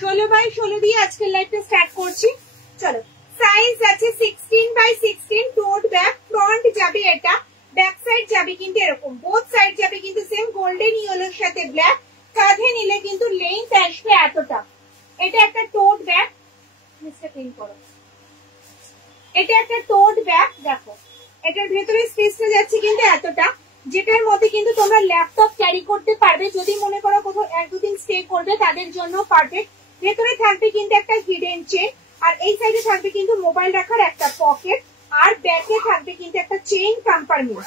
16x16 দিয়ে আজকের লাইভটা স্টার্ট করছি। চলো, সাইজ আছে 16x16 টোট ব্যাগ। ফ্রন্ট যাবে এটা, ব্যাক সাইড যাবে কিন্তু এরকম, বোথ সাইড যাবে কিন্তু সেম গোল্ডেন ইয়েলোর সাথে ব্ল্যাক। কাঁধে নিলে কিন্তু লেন্থ আসবে এতটা। এটা একটা টোট ব্যাগ, ক্লিন করো। এটা একটা টোট ব্যাগ, দেখো এটার ভেতরে স্পেসটা যাচ্ছে কিন্তু এতটা, যেটার মধ্যে কিন্তু তোমরা ল্যাপটপ ক্যারি করতে পারবে। যদি মনে করো কোথাও 1-2 দিন স্টে করবে তাদের জন্য পারফেক্ট। ভেতরে থাকবে কিন্তু একটা হিডেন চেন, আর এই সাইডে থাকবে কিন্তু মোবাইল রাখার একটা পকেট, আর ব্যাকে থাকবে কিন্তু একটা চেইন কম্পার্টমেন্ট।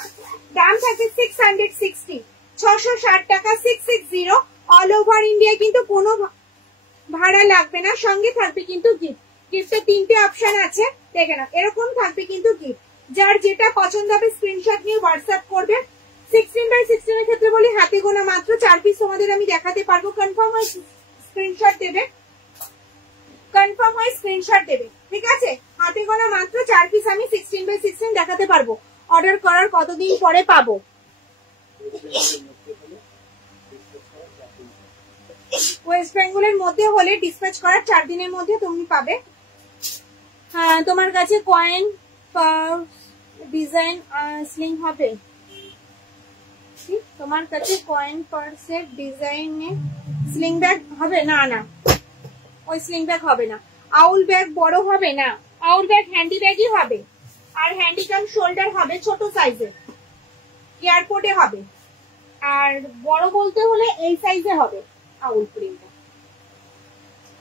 দাম থাকবে 660, 660 টাকা, 660। অল ওভার ইন্ডিয়া কিন্তু কোনো ভাড়া লাগবে না, সঙ্গে থাকবে কিন্তু গিফট। গিফটের 3টে অপশন আছে, দেখে নাও। এরকম থাকবে কিন্তু গিফট, যার যেটা পছন্দ হবে স্ক্রিনশট নিয়ে হোয়াটসঅ্যাপ করবে। 16x16 এর ক্ষেত্রে বলি হাতে গোনা মাত্র 4 পিস তোমাদের আমি দেখাতে পারবো। কনফার্ম হয় স্ক্রিনশট দেবে, কনফার্ম হয় স্ক্রিনশট দেবে, ঠিক আছে? হাতে গোনা মাত্র 4 পিস আমি 16x16 দেখাতে পারবো। অর্ডার করার কতদিন পরে পাবো? ওয়েস্ট বেঙ্গলের মধ্যে হলে ডিসপ্যাচ করার 4 দিনের মধ্যে তুমি পাবে। হ্যাঁ, তোমার কাছে কয়েন ডিজাইন স্লিং হবে? তোমার কাছে কয়েন পার্সের ডিজাইনে স্লিং ব্যাগ হবে? না না, ওই স্লিং ব্যাগ হবে না। আউল ব্যাগ বড় হবে না, আউল ব্যাগ হ্যান্ডি ব্যাগই হবে, আর হ্যান্ডিকাম শোল্ডার হবে ছোট সাইজের, এয়ারপোর্টে হবে। আর বড় বলতে হলে এই সাইজে হবে আউল প্রিন্টটা,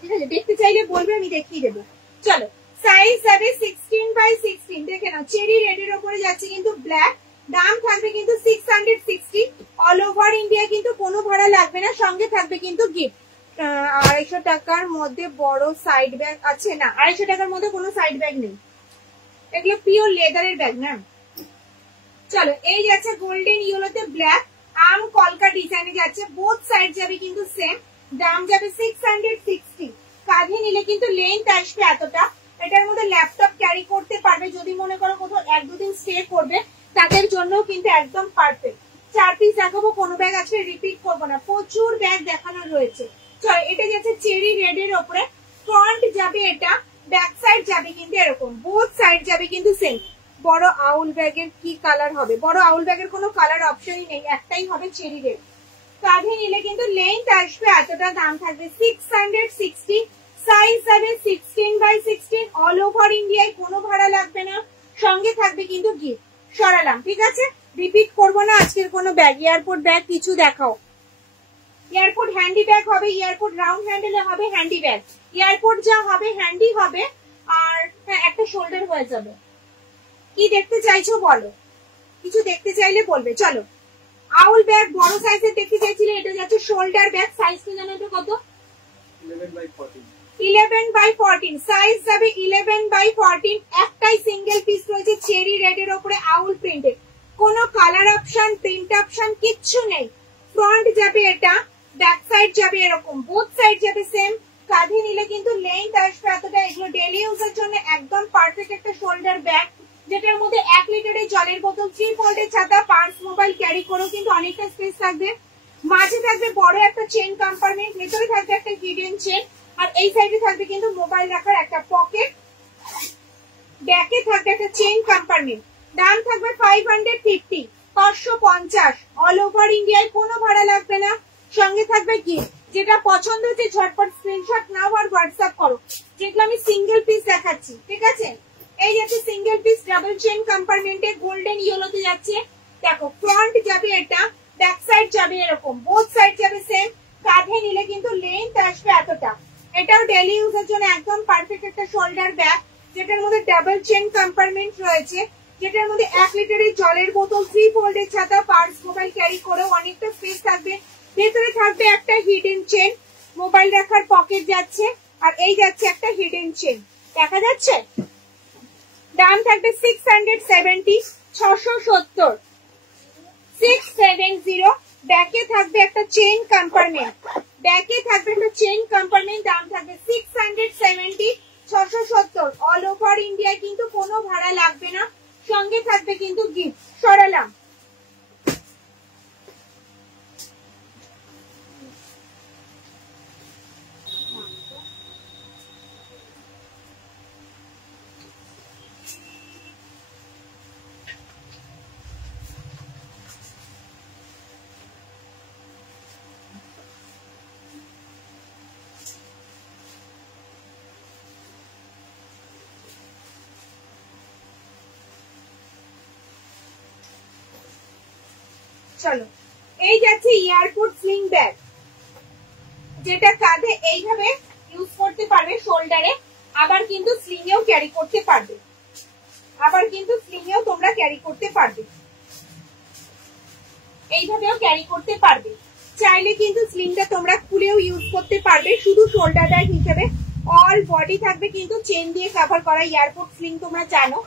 ঠিক আছে? দেখতে চাইলে বলবে, আমি দেখিয়ে দেবো। চলো, সাইজ যাবে 16x16, দেখে নাও। চেরি রেডের ওপরে যাচ্ছে কিন্তু ব্ল্যাক। দাম থাকবে কিন্তু 660। অল ওভার ইন্ডিয়া কিন্তু কোনো ভাড়া লাগবে না, সঙ্গে থাকবে কিন্তু গিফট। 250 টাকার মধ্যে বড় সাইড ব্যাগ আছে? না, 250 টাকার মধ্যে কোনো সাইড ব্যাগ নেই, এগুলো পিওর লেদারের ব্যাগ না। চলো, এই যাচ্ছে গোল্ডেন ইয়েলোতে ব্ল্যাক, আম কলকা ডিজাইনে যাচ্ছে, বোথ সাইড যাবে কিন্তু সেম। দাম যাবে 660। কাঁধে নিলে কিন্তু লেন্থ আসবে এতটা। এটার মধ্যে ল্যাপটপ ক্যারি করতে পারবে, যদি মনে করো কোথাও 1-2 দিন স্টে করবে তাদের জন্য কিন্তু একদম পারফেক্ট। 4 পিস দেখাবো, কোনো ব্যাগ আছে রিপিট করবো না, প্রচুর ব্যাগ দেখানো রয়েছে। চলো, এটা যাচ্ছে চেরি রেড এর ওপরে। ফ্রন্ট যাবে এটা, ব্যাক সাইড যাবে কিন্তু এরকম, বোথ সাইড যাবে কিন্তু সেম। বড় আউল ব্যাগের কি কালার হবে? বড় আউল ব্যাগের কোনো কালার অপশনই নেই, একটাই হবে চেরি রেড। কাঁধে নিলে কিন্তু লেন্থ আসবে এতটা। দাম থাকবে 660। সাইজ যাবে 16x16। অল ওভার ইন্ডিয়ায় কোনো ভাড়া লাগবে না, সঙ্গে থাকবে কিন্তু গিফট। সরালাম, ঠিক আছে? রিপিট করবো না আজকের কোনো ব্যাগ। এয়ারপোর্ট ব্যাগ কিছু দেখাও। এয়ারপোর্ট হ্যান্ডি ব্যাগ হবে, এয়ারপোর্ট রাউন্ড হ্যান্ডেলে হবে হ্যান্ডি ব্যাগ। এয়ারপোর্ট যা হবে হ্যান্ডি হবে, আর একটা শোল্ডার হয়ে যাবে। কি দেখতে চাইছো বলো, কিছু দেখতে চাইলে বলবে। চলো, আউল ব্যাগ বড় সাইজের দেখতে চাইছিলে, এটা যাচ্ছে শোল্ডার ব্যাগ। সাইজটা জানো এটা কত? 11x14। সাইজ যাবে 11x14। একটাই সিঙ্গেল পিস রয়েছে চেরি রেড এর উপরে আউল প্রিন্টেড, কোনো কালার অপশন প্রিন্ট অপশন কিচ্ছু নেই। ফ্রন্ট যাবে এটা, ব্যাক সাইড যাবে এরকম, বোথ সাইড যাবে সেম। কাঁধে নিলে কিন্তু লেন্থ আসবে এতটা। এগুলো ডেলি ইউজের জন্য একদম পারফেক্ট একটা শোল্ডার ব্যাগ, যেটার মধ্যে 1 লিটারের জলের বোতল, 3 ফোল্ডের ছাতা, পার্স, মোবাইল ক্যারি করেও কিন্তু অনেকটা স্পেস থাকবে। মাঝে থাকবে বড় একটা চেন কম্পার্টমেন্ট, ভেতরে থাকবে একটা হিডেন চেন, আর এই সাইডে থাকবে কিন্তু মোবাইল রাখার একটা পকেট, ব্যাকে থাকবে একটা চেইন কম্পার্টমেন্ট। দাম থাকবে 550, 550। অল ওভার ইন্ডিয়ায় কোনো ভাড়া লাগবে না, সঙ্গে থাকবে গিফট। যেটা পছন্দ হচ্ছে ঝটপট স্ক্রিনশট নাও আর হোয়াটসঅ্যাপ করো। যেগুলো আমি সিঙ্গেল পিস দেখাচ্ছি, ঠিক আছে? এই যাচ্ছে সিঙ্গেল পিস ডাবল চেইন কম্পার্টমেন্টে, গোল্ডেন ইয়েলোতে যাচ্ছে। দেখো, ফ্রন্ট যাবে এটা, ব্যাক সাইড যাবে এরকম, বোথ সাইড যাবে সেম। কাঁধে নিলে কিন্তু লেন্থ আসবে এতটা। এটাও ডেলি ইউজের জন্য একদম পারফেক্ট একটা শোল্ডার ব্যাগ, যেটার মধ্যে ডাবল চেন কম্পার্টমেন্ট রয়েছে, যেটার মধ্যে 1 লিটারের জলের বোতল, 3 ফোল্ডের ছাতা, পার্স, মোবাইল ক্যারি করেও অনেকটা স্পেস থাকবে। ভেতরে থাকবে একটা হিডেন চেন, মোবাইল রাখার পকেট যাচ্ছে, আর এই যাচ্ছে একটা হিডেন চেন, দেখা যাচ্ছে। দাম থাকবে 670, 670, 670। ব্যাকে থাকবে একটা চেইন কম্পার্টমেন্ট, ব্যাকে থাকবে একটা চেইন কম্পার্টমেন্ট। দাম থাকবে 670, 670। অল ওভার ইন্ডিয়ায় কিন্তু কোনো ভাড়া লাগবে না, সঙ্গে থাকবে কিন্তু গিফট। সরালাম। চলো এই যাচ্ছে এয়ারপোর্ট স্লিং ব্যাগ, যেটা কাঁধে এইভাবে ইউজ করতে পারবে শোল্ডারে, আবার কিন্তু স্লিং এও ক্যারি করতে পারবে, আবার কিন্তু স্লিং এও তোমরা ক্যারি করতে পারবে, এইভাবেও ক্যারি করতে পারবে। চাইলে কিন্তু স্লিংটা তোমরা খুলেও ইউজ করতে পারবে, শুধু শোল্ডার ব্যাগ হিসেবে। অল বডি থাকবে কিন্তু চেন দিয়ে কভার করা এয়ারপোর্ট স্লিং, তোমরা জানো।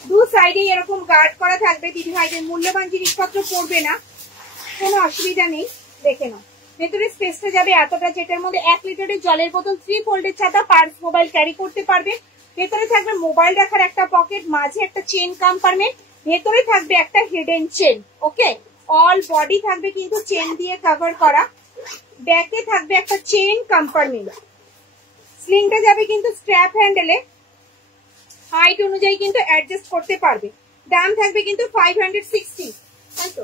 দু সাইডে এরকম গার্ড করা থাকবে, দিদি ভাইদের মূল্যবান জিনিসপত্র পড়বে না, কোনো অসুবিধা নেই। দেখে নাও ভেতরে স্পেসটা যাবে এতটা, যেটার মধ্যে 1 লিটারের জলের বোতল, 3 ফোল্ডের ছাতা, পার্স, মোবাইল ক্যারি করতে পারবে। ভেতরে থাকবে মোবাইল রাখার একটা পকেট, মাঝে একটা চেন কম্পার্টমেন্ট, ভেতরে থাকবে একটা হিডেন চেন। ওকে, অল বডি থাকবে কিন্তু চেন দিয়ে কভার করা, ব্যাকে থাকবে একটা চেন কম্পার্টমেন্ট। স্লিংটা যাবে কিন্তু স্ট্র্যাপ হ্যান্ডেলে, হাইট অনুযায়ী কিন্তু অ্যাডজাস্ট করতে পারবে। দাম থাকবে কিন্তু 560, তাই তো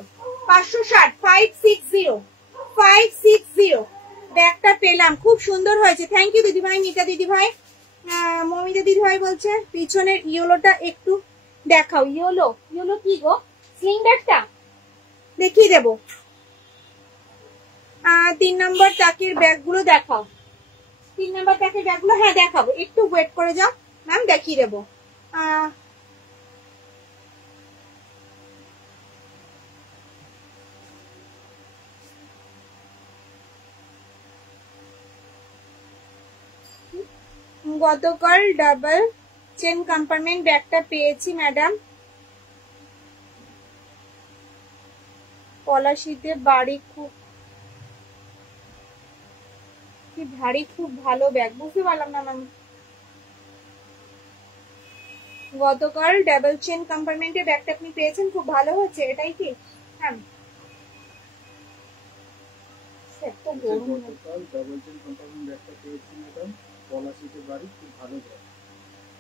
560, 560 ব্যাগটা পেলাম, খুব সুন্দর হয়েছে। থ্যাংক ইউ দিদিভাই, মিতা দিদিভাই। মমিতা দিদিভাই বলছে পিছনের ইয়েলোটা একটু দেখাও। ইয়েলো কি গো? স্লিং ব্যাগটা দেখিয়ে দেবো। 3 নম্বর তাকের ব্যাগগুলো দেখাও, 3 নম্বর তাকের ব্যাগগুলো। হ্যাঁ দেখাবো, একটু ওয়েট করে যাও ম্যাম, দেখিয়ে দেবো। গতকাল ডাবল চেন কম্পার্টমেন্ট ব্যাগটা পেয়েছি ম্যাডাম, পলাশিতে বাড়ি, খুব কি ভারী, খুব ভালো ব্যাগ। বুঝতে পারলাম না ম্যাম। গতকাল ডাবল চেন কম্পার্টমেন্টের ব্যাগটা আপনি পেয়েছেন, খুব ভালো হচ্ছে, এটাই কি? হ্যাঁ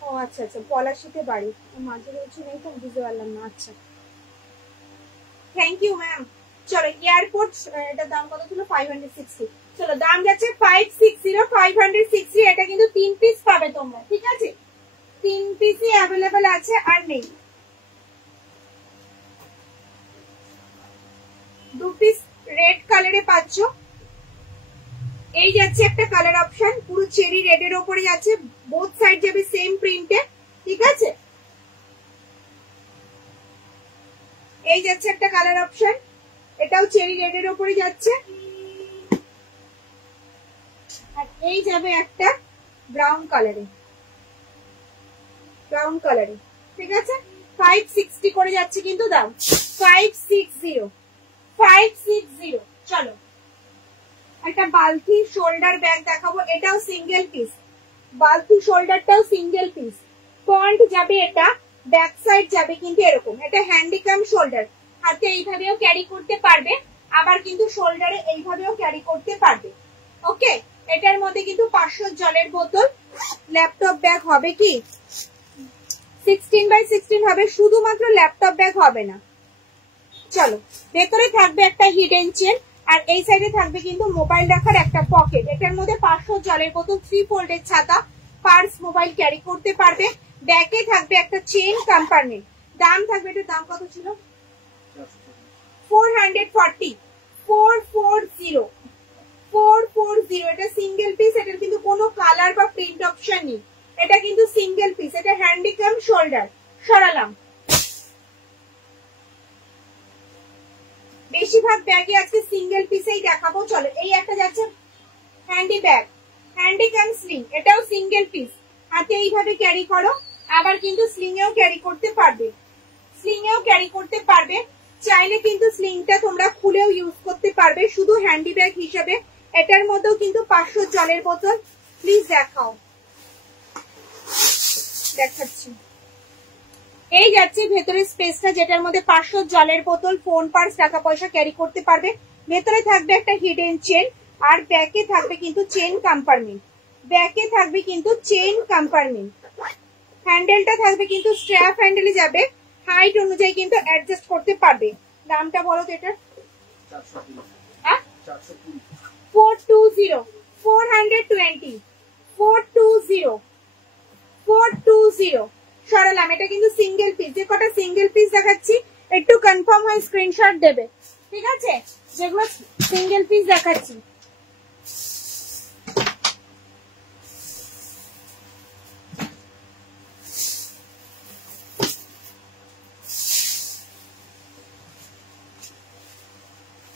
ও আচ্ছা আচ্ছা, পলাশিতে বাড়ি, মাঝে রয়েছে নেই তো, বুঝতে পারলাম না। আচ্ছা থ্যাংক ইউ ম্যাম। চলো এয়ারপোর্ট, এটার দাম কত ছিল? 560। চলো দাম যাচ্ছে 560। এটা কিন্তু 3 পিস পাবে তোমরা, ঠিক আছে? 3 পিসই অ্যাভেলেবেল আছে, আর নেই। 2 পিস রেড কালারে পাচ্ছ। এই যাচ্ছে একটা কালার অপশন, পুরো চেরি রেড এর উপরে যাচ্ছে, বোথ সাইড যাবে সেম প্রিন্টে, ঠিক আছে? এই যাচ্ছে একটা কালার অপশন, এটাও চেরি রেড এর উপরে যাচ্ছে। আর এই যাবে একটা ব্রাউন কালারে, ঠিক আছে? 560 করে যাচ্ছে কিন্তু দাম, 560। চলো একটা বালতি শোল্ডার ব্যাগ দেখাবো, এটাও সিঙ্গেল পিস, বালতি শোল্ডারটাও সিঙ্গেল পিস। ফ্রন্ট যাবে এটা, ব্যাক সাইড যাবে কিন্তু এরকম। এটা হ্যান্ডিক্যাম শোল্ডার, হাতে এইভাবেও ক্যারি করতে পারবে, আবার কিন্তু শোল্ডারে এইভাবেও ক্যারি করতে পারবে। ওকে, এটার মধ্যে কিন্তু 500 জলের বোতল, ল্যাপটপ ব্যাগ হবে কি 16x16 হবে, শুধুমাত্র ল্যাপটপ ব্যাগ হবে না। চলো ভেতরে থাকবে একটা হিডেন চেন, আর এই সাইডে থাকবে কিন্তু মোবাইল রাখার একটা পকেট। এটার মধ্যে 500 জলের বোতল, 3 ফোল্ডের ছাতা, পার্স, মোবাইল ক্যারি করতে পারবে। ব্যাকে থাকবে একটা চেন কম্পার্টমেন্ট। দাম থাকবে, এটার দাম কত ছিল? 440। 440। এটা সিঙ্গেল পিস, এটার কিন্তু কোনো কালার বা প্রিন্ট অপশন নেই, এটা কিন্তু সিঙ্গেল পিস। এটা হ্যান্ডিক্যাম শোল্ডার, সরালাম। বেশিরভাগ ব্যাগে আজকে সিঙ্গেল পিসেই দেখাবো। চলো এই একটা যাচ্ছে হ্যান্ডি ব্যাগ, হ্যান্ডিক্যাম স্লিং, এটাও সিঙ্গেল পিস, হাতে এইভাবে ক্যারি করো, আবার কিন্তু স্লিং এও ক্যারি করতে পারবে। চাইলে কিন্তু স্লিংটা তোমরা খুলেও ইউজ করতে পারবে, শুধু হ্যান্ডি ব্যাগ হিসেবে। এটার মধ্যেও কিন্তু 500 জলের বোতল। প্লিজ দেখাও, দেখাচ্ছি। এই যাচ্ছে ভেতরে স্পেসটা, যেটার মধ্যে 500 জলের বোতল, ফোন, পার্স, টাকা পয়সা ক্যারি করতে পারবে। ভেতরে থাকবে একটা হিডেন চেন, আর ব্যাকে থাকবে কিন্তু চেন কম্পার্টমেন্ট। হ্যান্ডেলটা থাকবে কিন্তু স্ট্র্যাপ হ্যান্ডেলে যাবে, হাইট অনুযায়ী কিন্তু অ্যাডজাস্ট করতে পারবে। দামটা বলো তো এটার? 420। 420। সরালাম। এটা কিন্তু সিঙ্গেল পিস, যে কটা সিঙ্গেল পিস দেখাচ্ছি একটু কনফার্ম হয় স্ক্রিনশট দেবে, ঠিক আছে? যেগুলো সিঙ্গেল পিস দেখাচ্ছি।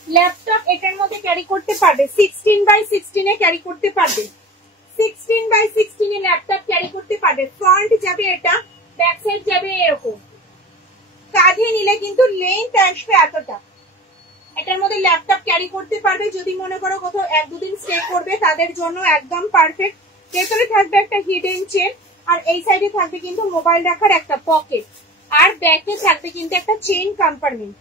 ল্যাপটপ এটার মধ্যে ক্যারি করতে পারবে, 16x16 ক্যারি করতে পারবে, 16x16 ল্যাপটপ ক্যারি করতে পারবে। ফ্রন্ট যাবে এটা, ব্যাক সাইড যাবে এরকম, কাঁধে নিলে কিন্তু লেন্থ আসবে এতটা। এটার মধ্যে ল্যাপটপ ক্যারি করতে পারবে, যদি মনে করো কোথাও 1-2 দিন স্টে করবে তাদের জন্য একদম পারফেক্ট। ভেতরে থাকবে একটা হিডেন চেন, আর এই সাইডে থাকবে কিন্তু মোবাইল রাখার একটা পকেট, আর ব্যাকে থাকবে কিন্তু একটা চেইন কম্পার্টমেন্ট,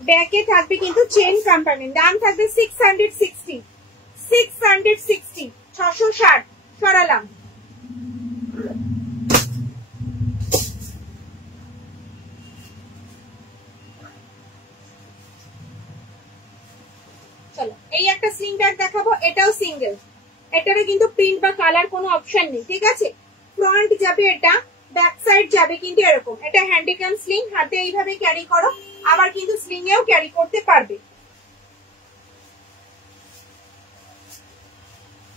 ব্যাকে থাকবে কিন্তু চেইন কম্পার্টমেন্ট। দাম থাকবে 660, 660 সরালাম। চলো এই একটা স্লিং ব্যাগ দেখাবো, এটাও সিঙ্গেল, এটারে কিন্তু প্রিন্ট বা কালার কোনো অপশন নেই, ঠিক আছে? ফ্রন্ট যাবে এটা, ব্যাক সাইড যাবে কিন্তু এরকম। এটা হ্যান্ডিক্যাম স্লিং, হাতে এইভাবে ক্যারি করো, আবার কিন্তু স্লিং এও ক্যারি করতে পারবে,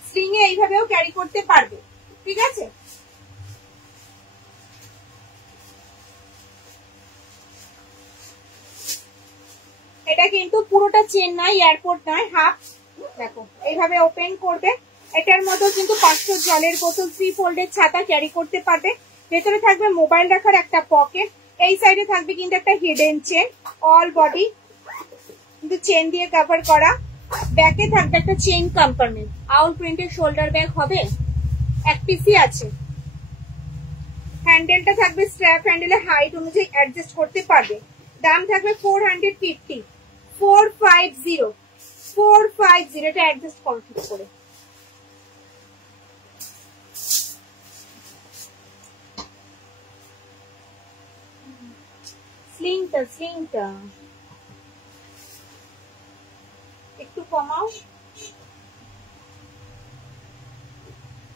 স্লিং এ এইভাবেও ক্যারি করতে পারবে, ঠিক আছে? এটা কিন্তু পুরোটা চেন নয়, এয়ারপোর্ট নয়, হাফ। দেখো এইভাবে ওপেন করবে, এটার মধ্যে কিন্তু 500 জলের বোতল, 3 ফোল্ডের ছাতা ক্যারি করতে পারবে। ভেতরে থাকবে মোবাইল রাখার একটা পকেট, এই সাইডে থাকবে কিন্তু একটা হিডেন চেন, অল বডি কিন্তু চেন দিয়ে কভার করা। ব্যাকে থাকবে একটা চেইন কম্পার্টমেন্ট, আউল প্রিন্টের শোল্ডার ব্যাগ হবে, এক পিসি আছে। হ্যান্ডেলটা থাকবে স্ট্র্যাপ, হ্যান্ডেলের হাইট অনুযায়ী অ্যাডজাস্ট করতে পারবে। দাম থাকবে 450, 450 এটা অ্যাডজাস্ট করো ঠিক করে। স্লিংটা একটু কমাও।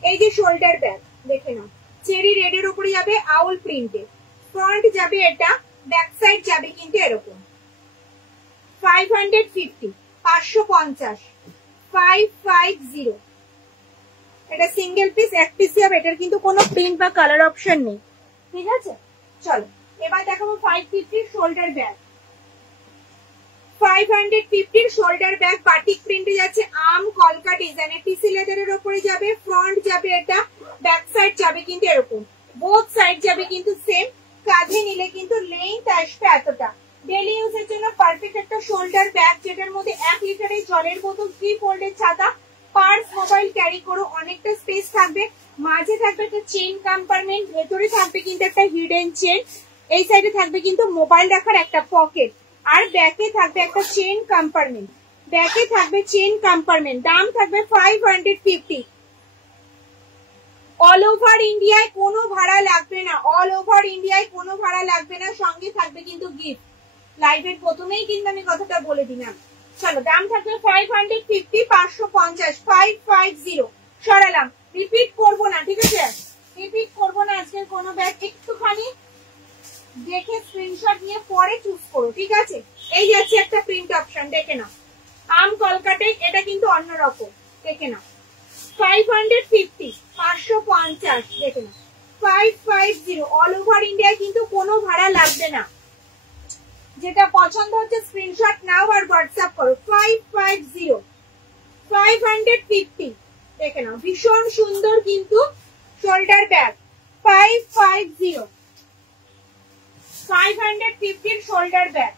এই যে শোল্ডার ব্যাগ দেখে নাও, চেরি রেড এর উপরে যাবে আউল প্রিন্টে, ফ্রন্ট যাবে এটা, ব্যাক সাইড যাবে কিন্তু এরকম। 550, 550, 550 এটা সিঙ্গেল পিস, এক পিসি হবে, এটার কিন্তু কোনো প্রিন্ট বা কালার অপশন নেই, ঠিক আছে? চলো এবার দেখাবো 550 shoulder bag. 550 shoulder bag batik প্রিন্টে যাচ্ছে, আম কলকা ডিজাইন, টিসি লেদারের উপরে যাবে। ফ্রন্ট যাবে এটা, ব্যাক সাইড যাবে কিন্তু এরকম, বোথ সাইড যাবে কিন্তু সেম। কাঁধে নিলে কিন্তু লেন্থ আসবে এতটা। ডেলি ইউজের জন্য পারফেক্ট একটা শোল্ডার ব্যাগ, যেটার মধ্যে 1 লিটারের জলের বোতল, 3 ফোল্ডের ছাতা, পার্স, মোবাইল ক্যারি করো, অনেকটা স্পেস থাকবে। মাঝে থাকবে একটা চেইন কম্পার্টমেন্ট, ভেতরে থাকবে কিন্তু একটা হিডেন চেন, এই সাইডে থাকবে কিন্তু মোবাইল রাখার একটা পকেট, আর ব্যাকে থাকবে একটা চেইন কম্পার্টমেন্ট, ব্যাকে থাকবে চেইন কম্পার্টমেন্ট। দাম থাকবে 550। অল ওভার ইন্ডিয়ায় কোনো ভাড়া লাগবে না, অল ওভার ইন্ডিয়ায় কোনো ভাড়া লাগবে না, সঙ্গে থাকবে কিন্তু গিফট। লাইভের প্রথমেই কিন্তু আমি কথাটা বলে দিলাম। চলো দাম থাকবে 550, 550, 550 সরালাম। রিপিট করবো না, ঠিক আছে? রিপিট করবো না আজকের কোনো ব্যাগ, একটুখানি দেখে স্ক্রিনশট নিয়ে পরে চুজ করো, ঠিক আছে? এই যাচ্ছে একটা প্রিন্ট অপশন, দেখে নাও, আম কলকাটে, এটা কিন্তু অন্যরকম, দেখে নাও। 550, 550 দেখে নাও, 550 অল ওভার ইন্ডিয়ায় কিন্তু কোনো ভাড়া লাগবে না। যেটা পছন্দ হচ্ছে স্ক্রিনশট নাও আর হোয়াটসঅ্যাপ করো। 550, 550 দেখে নাও, ভীষণ সুন্দর কিন্তু shoulder bag. 550, 550 shoulder bag.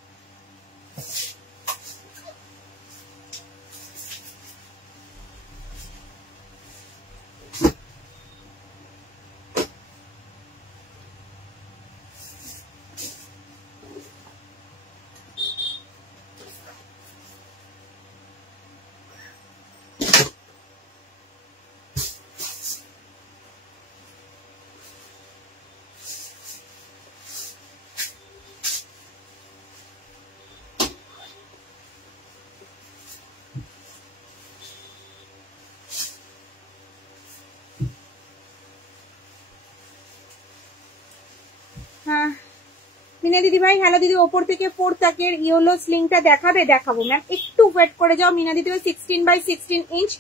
Mina দিদি ভাই হ্যালো দিদি, ওপর থেকে 4 তাকের ইয়েলো স্লিংটা দেখাবে? দেখাবো ম্যাম, একটু ওয়েট করে যাও। মিনা দিদি 16x16 ইঞ্চ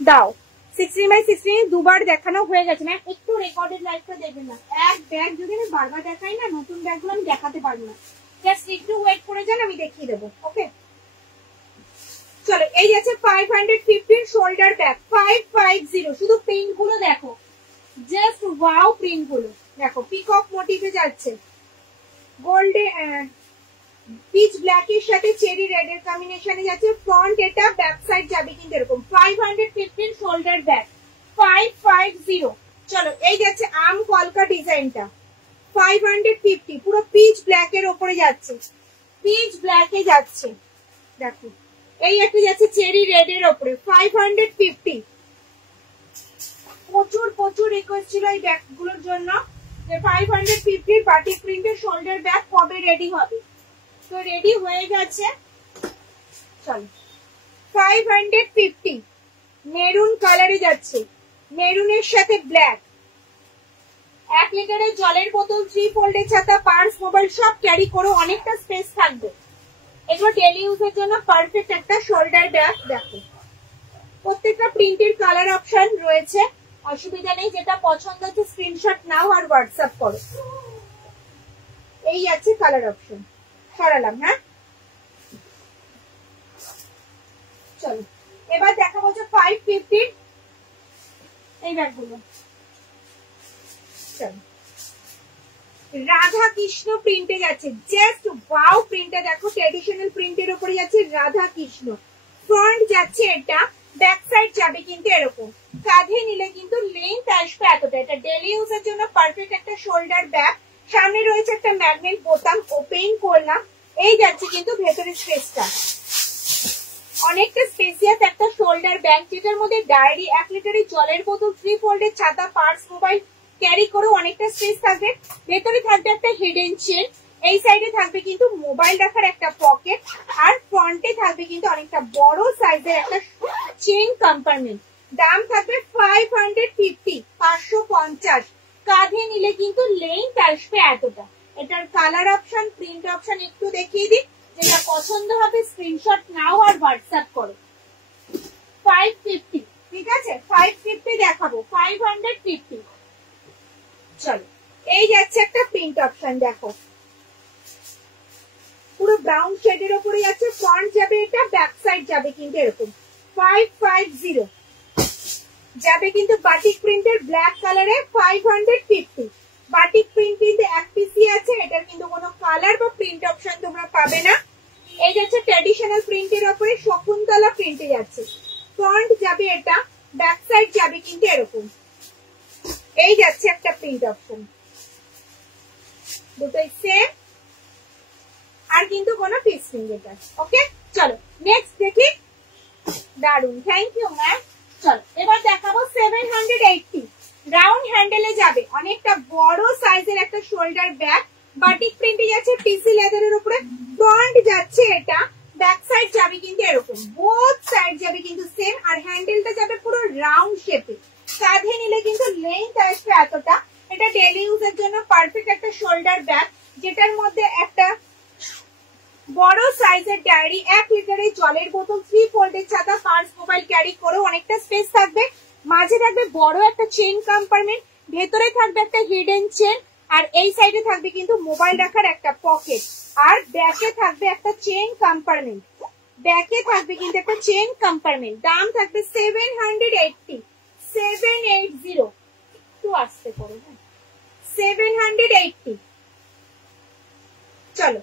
দাও, 16x16 দুবার দেখানো হয়ে গেছে ম্যাম, একটু রেকর্ডেড লাইভটা দেখবেন না। এক ব্যাগ যদি আমি বারবার দেখাই না, নতুন ব্যাগগুলো আমি দেখাতে পারবো না, জাস্ট একটু ওয়েট করে যান, আমি দেখিয়ে দেবো। ওকে চলো, এই যাচ্ছে 515 শোল্ডার ব্যাগ, 550। শুধু প্রিন্ট গুলো দেখো, জাস্ট ওয়াও প্রিন্ট গুলো দেখো, পিকক মোটিভে যাচ্ছে, গোল্ডে পিচ ব্ল্যাক এর সাথে চেরি রেড এর কম্বিনেশনে যাচ্ছে। ফ্রন্ট এটা, ব্যাক সাইড যাবে কিন্তু এরকম। 515 শোল্ডার ব্যাগ, 550। চলো, এই যাচ্ছে আম কলকা ডিজাইনটা, 550, পুরো পিচ ব্ল্যাক এর উপরে যাচ্ছে, পিচ ব্ল্যাক এ যাচ্ছে দেখো। এই একটা যাচ্ছে চেরি রেড এর উপরে, 550। প্রচুর প্রচুর রিকোয়েস্ট ছিল এই ব্যাগগুলোর জন্য যে 550 বাটিক প্রিন্টের শোল্ডার ব্যাগ কবে রেডি হবে, তো রেডি হয়ে গেছে। চলো, 550 মেরুন কালারে যাচ্ছে, মেরুনের সাথে ব্ল্যাক। 1 লিটারের জলের বোতল, 3 ফোল্ডের ছাতা, পার্স, মোবাইল সব ক্যারি করো, অনেকটা স্পেস থাকবে। এগুলো ডেলি ইউজের জন্য পারফেক্ট একটা শোল্ডার ব্যাগ। দেখো প্রত্যেকটা প্রিন্টের কালার অপশন রয়েছে, অসুবিধা নেই, যেটা পছন্দ হচ্ছে স্ক্রিনশট নাও আর হোয়াটসঅ্যাপ করো। এই আছে কালার অপশন, সরালাম। হ্যাঁ চলো, এবার দেখাবো যে 550 এই ব্যাগগুলো। চলো, রাধা কৃষ্ণ প্রিন্টে যাচ্ছে, জাস্ট ওয়াও প্রিন্টটা দেখো, ট্র্যাডিশনাল প্রিন্টের উপরে যাচ্ছে রাধা কৃষ্ণ। ফ্রন্ট যাচ্ছে এটা, ব্যাক সাইড যাবে কিন্তু এরকম, কাঁধে নিলে কিন্তু লেন্থ আসবে এতটা। এটা ডেলি ইউজের জন্য পারফেক্ট একটা শোল্ডার ব্যাগ। সামনে রয়েছে একটা ম্যাগনেট বোতাম, ওপেন করলাম, এই যাচ্ছে কিন্তু ভেতরের স্পেসটা, অনেকটা স্পেসিয়াস একটা শোল্ডার ব্যাগ, যেটার মধ্যে ডায়েরি, 1 লিটারের জলের বোতল, 3 ফোল্ডের ছাতা, পার্স, মোবাইল ক্যারি করে অনেকটা স্পেস থাকবে। ভেতরে থাকবে একটা হিডেন চেন, এই সাইডে থাকবে কিন্তু মোবাইল রাখার একটা পকেট, আর ফ্রন্টে থাকবে কিন্তু অনেকটা বড় সাইজের একটা চেন কম্পার্টমেন্ট। দাম থাকবে 550, 550। কাঁধে নিলে কিন্তু লেন্থ আসবে এতটা। এটার কালার অপশন, প্রিন্ট অপশন একটু দেখিয়ে দিই, যেটা পছন্দ হবে স্ক্রিনশট নাও আর হোয়াটসঅ্যাপ করো। 550, ঠিক আছে, 550 দেখাবো, 550। চলো, এই যাচ্ছে একটা প্রিন্ট অপশন, দেখো পুরো ব্রাউন শেডের উপরে যাচ্ছে। ফ্রন্ট যাবে এটা, ব্যাক সাইড যাবে কিন্তু এরকম, 550 যাবে কিন্তু বাটিক প্রিন্টের ব্ল্যাক কালারে, 550। বাটিক প্রিন্ট কিন্তু এক পিসি আছে, এটার কিন্তু কোনো কালার বা প্রিন্ট অপশন তোমরা পাবে না। এই যাচ্ছে ট্র্যাডিশনাল প্রিন্টের উপরে শকুন্তলা প্রিন্টে যাচ্ছে। ফ্রন্ট যাবে এটা, ব্যাক সাইড যাবে কিন্তু এরকম। এই যাচ্ছে একটা প্রিন্ট অপশন, দুটোই সেম, আর কিন্তু কোনো পিসিং এটা। ওকে চলো নেক্সট দেখি। দারুন, থ্যাংক ইউ ম্যাম। চলো, এবার দেখাবো 780 রাউন্ড হ্যান্ডেলে যাবে, অনেকটা বড় সাইজের একটা শোল্ডার ব্যাগ, বাটিক প্রিন্টে যাচ্ছে, টিসি লেদারের উপরে। ফ্রন্ট যাচ্ছে এটা, ব্যাক সাইড যাবে কিন্তু এরকম, বোথ সাইড যাবে কিন্তু সেম, আর হ্যান্ডেলটা যাবে পুরো রাউন্ড শেপে। কাঁধে নিলে কিন্তু লেন্থ আসবে এতটা। এটা ডেলি ইউজের জন্য পারফেক্ট একটা শোল্ডার ব্যাগ, যেটার মধ্যে একটা বড় সাইজের ডায়েরি, 1 লিটারের জলের বোতল, 3 ফোল্ডের ছাতা, পার্স, মোবাইল ক্যারি করে অনেকটা স্পেস থাকবে। মাঝে থাকবে বড় একটা চেইন কম্পার্টমেন্ট, ভেতরে থাকবে একটা হিডেন চেন, আর এই সাইডে থাকবে কিন্তু মোবাইল রাখার একটা পকেট, আর ব্যাকে থাকবে একটা চেইন কম্পার্টমেন্ট। ব্যাকে থাকবে কিন্তু একটা চেইন কম্পার্টমেন্ট। দাম থাকবে 780, 780, একটু আসতে করো, 780। চলো,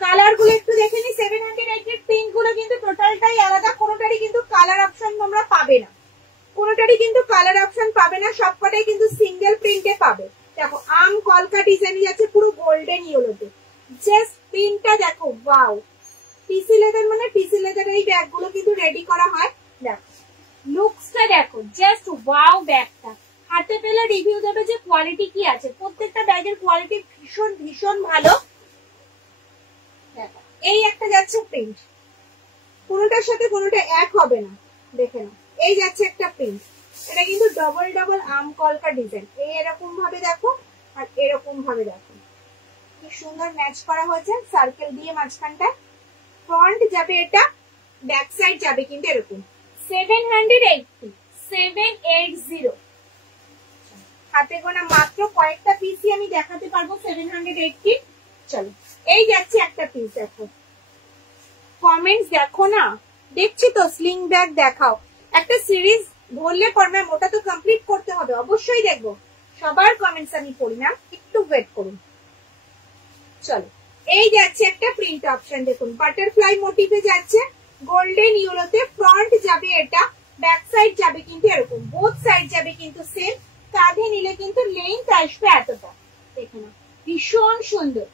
কালার গুলো একটু দেখে নি। 780 প্রিন্ট গুলো কিন্তু টোটালটাই আলাদা, কোনোটারই কিন্তু কালার অপশন তোমরা পাবে না, কোনোটারই কিন্তু কালার অপশন পাবে না, সবকটাই কিন্তু সিঙ্গেল প্রিন্টে পাবে। দেখো আম কলকা ডিজাইন যাচ্ছে পুরো গোল্ডেন ইয়েলোতে, জাস্ট প্রিন্টটা দেখো, ওয়াও। টিসি লেদার মানে টিসি লেদার এই ব্যাগ গুলো কিন্তু রেডি করা হয়। দেখো লুকসটা দেখো, জাস্ট ওয়াও ব্যাগটা। হাতে পেলে রিভিউ দেবে যে কোয়ালিটি কি আছে, প্রত্যেকটা ব্যাগের কোয়ালিটি ভীষণ ভীষণ ভালো। এই একটা যাচ্ছে প্রিন্ট, কোনোটার সাথে কোনোটা এক হবে না, দেখে নাও। এই যাচ্ছে একটা প্রিন্ট, এটা কিন্তু ডবল ডবল আম কলকা ডিজাইন, এই এরকম ভাবে দেখো আর এরকম ভাবে দেখো, কি সুন্দর ম্যাচ করা হয়েছে সার্কেল দিয়ে মাঝখানটা। ফ্রন্ট যাবে এটা, ব্যাক সাইড যাবে কিন্তু এরকম 780 হাতে গোনা মাত্র কয়েকটা পিসই আমি দেখাতে পারবো 780। চলো এই যাচ্ছে একটা পিস, দেখো কমেন্টস দেখো না, দেখছি তো স্লিং ব্যাগ দেখাও। একটা সিরিজ বললে পর ম্যাম ওটা তো কমপ্লিট করতে হবে, অবশ্যই দেখবো, সবার কমেন্টস আমি পড়ি না, একটু ওয়েট করুন। চলো এই যাচ্ছে একটা প্রিন্ট অপশন, দেখুন বাটারফ্লাই মোটিভে যাচ্ছে গোল্ডেন ইয়েলোতে। ফ্রন্ট যাবে এটা, ব্যাক সাইড যাবে কিন্তু এরকম, বোথ সাইড যাবে কিন্তু সেম। কাঁধে নিলে কিন্তু লেন্থ আসবে এতটা, দেখে না ভীষণ সুন্দর।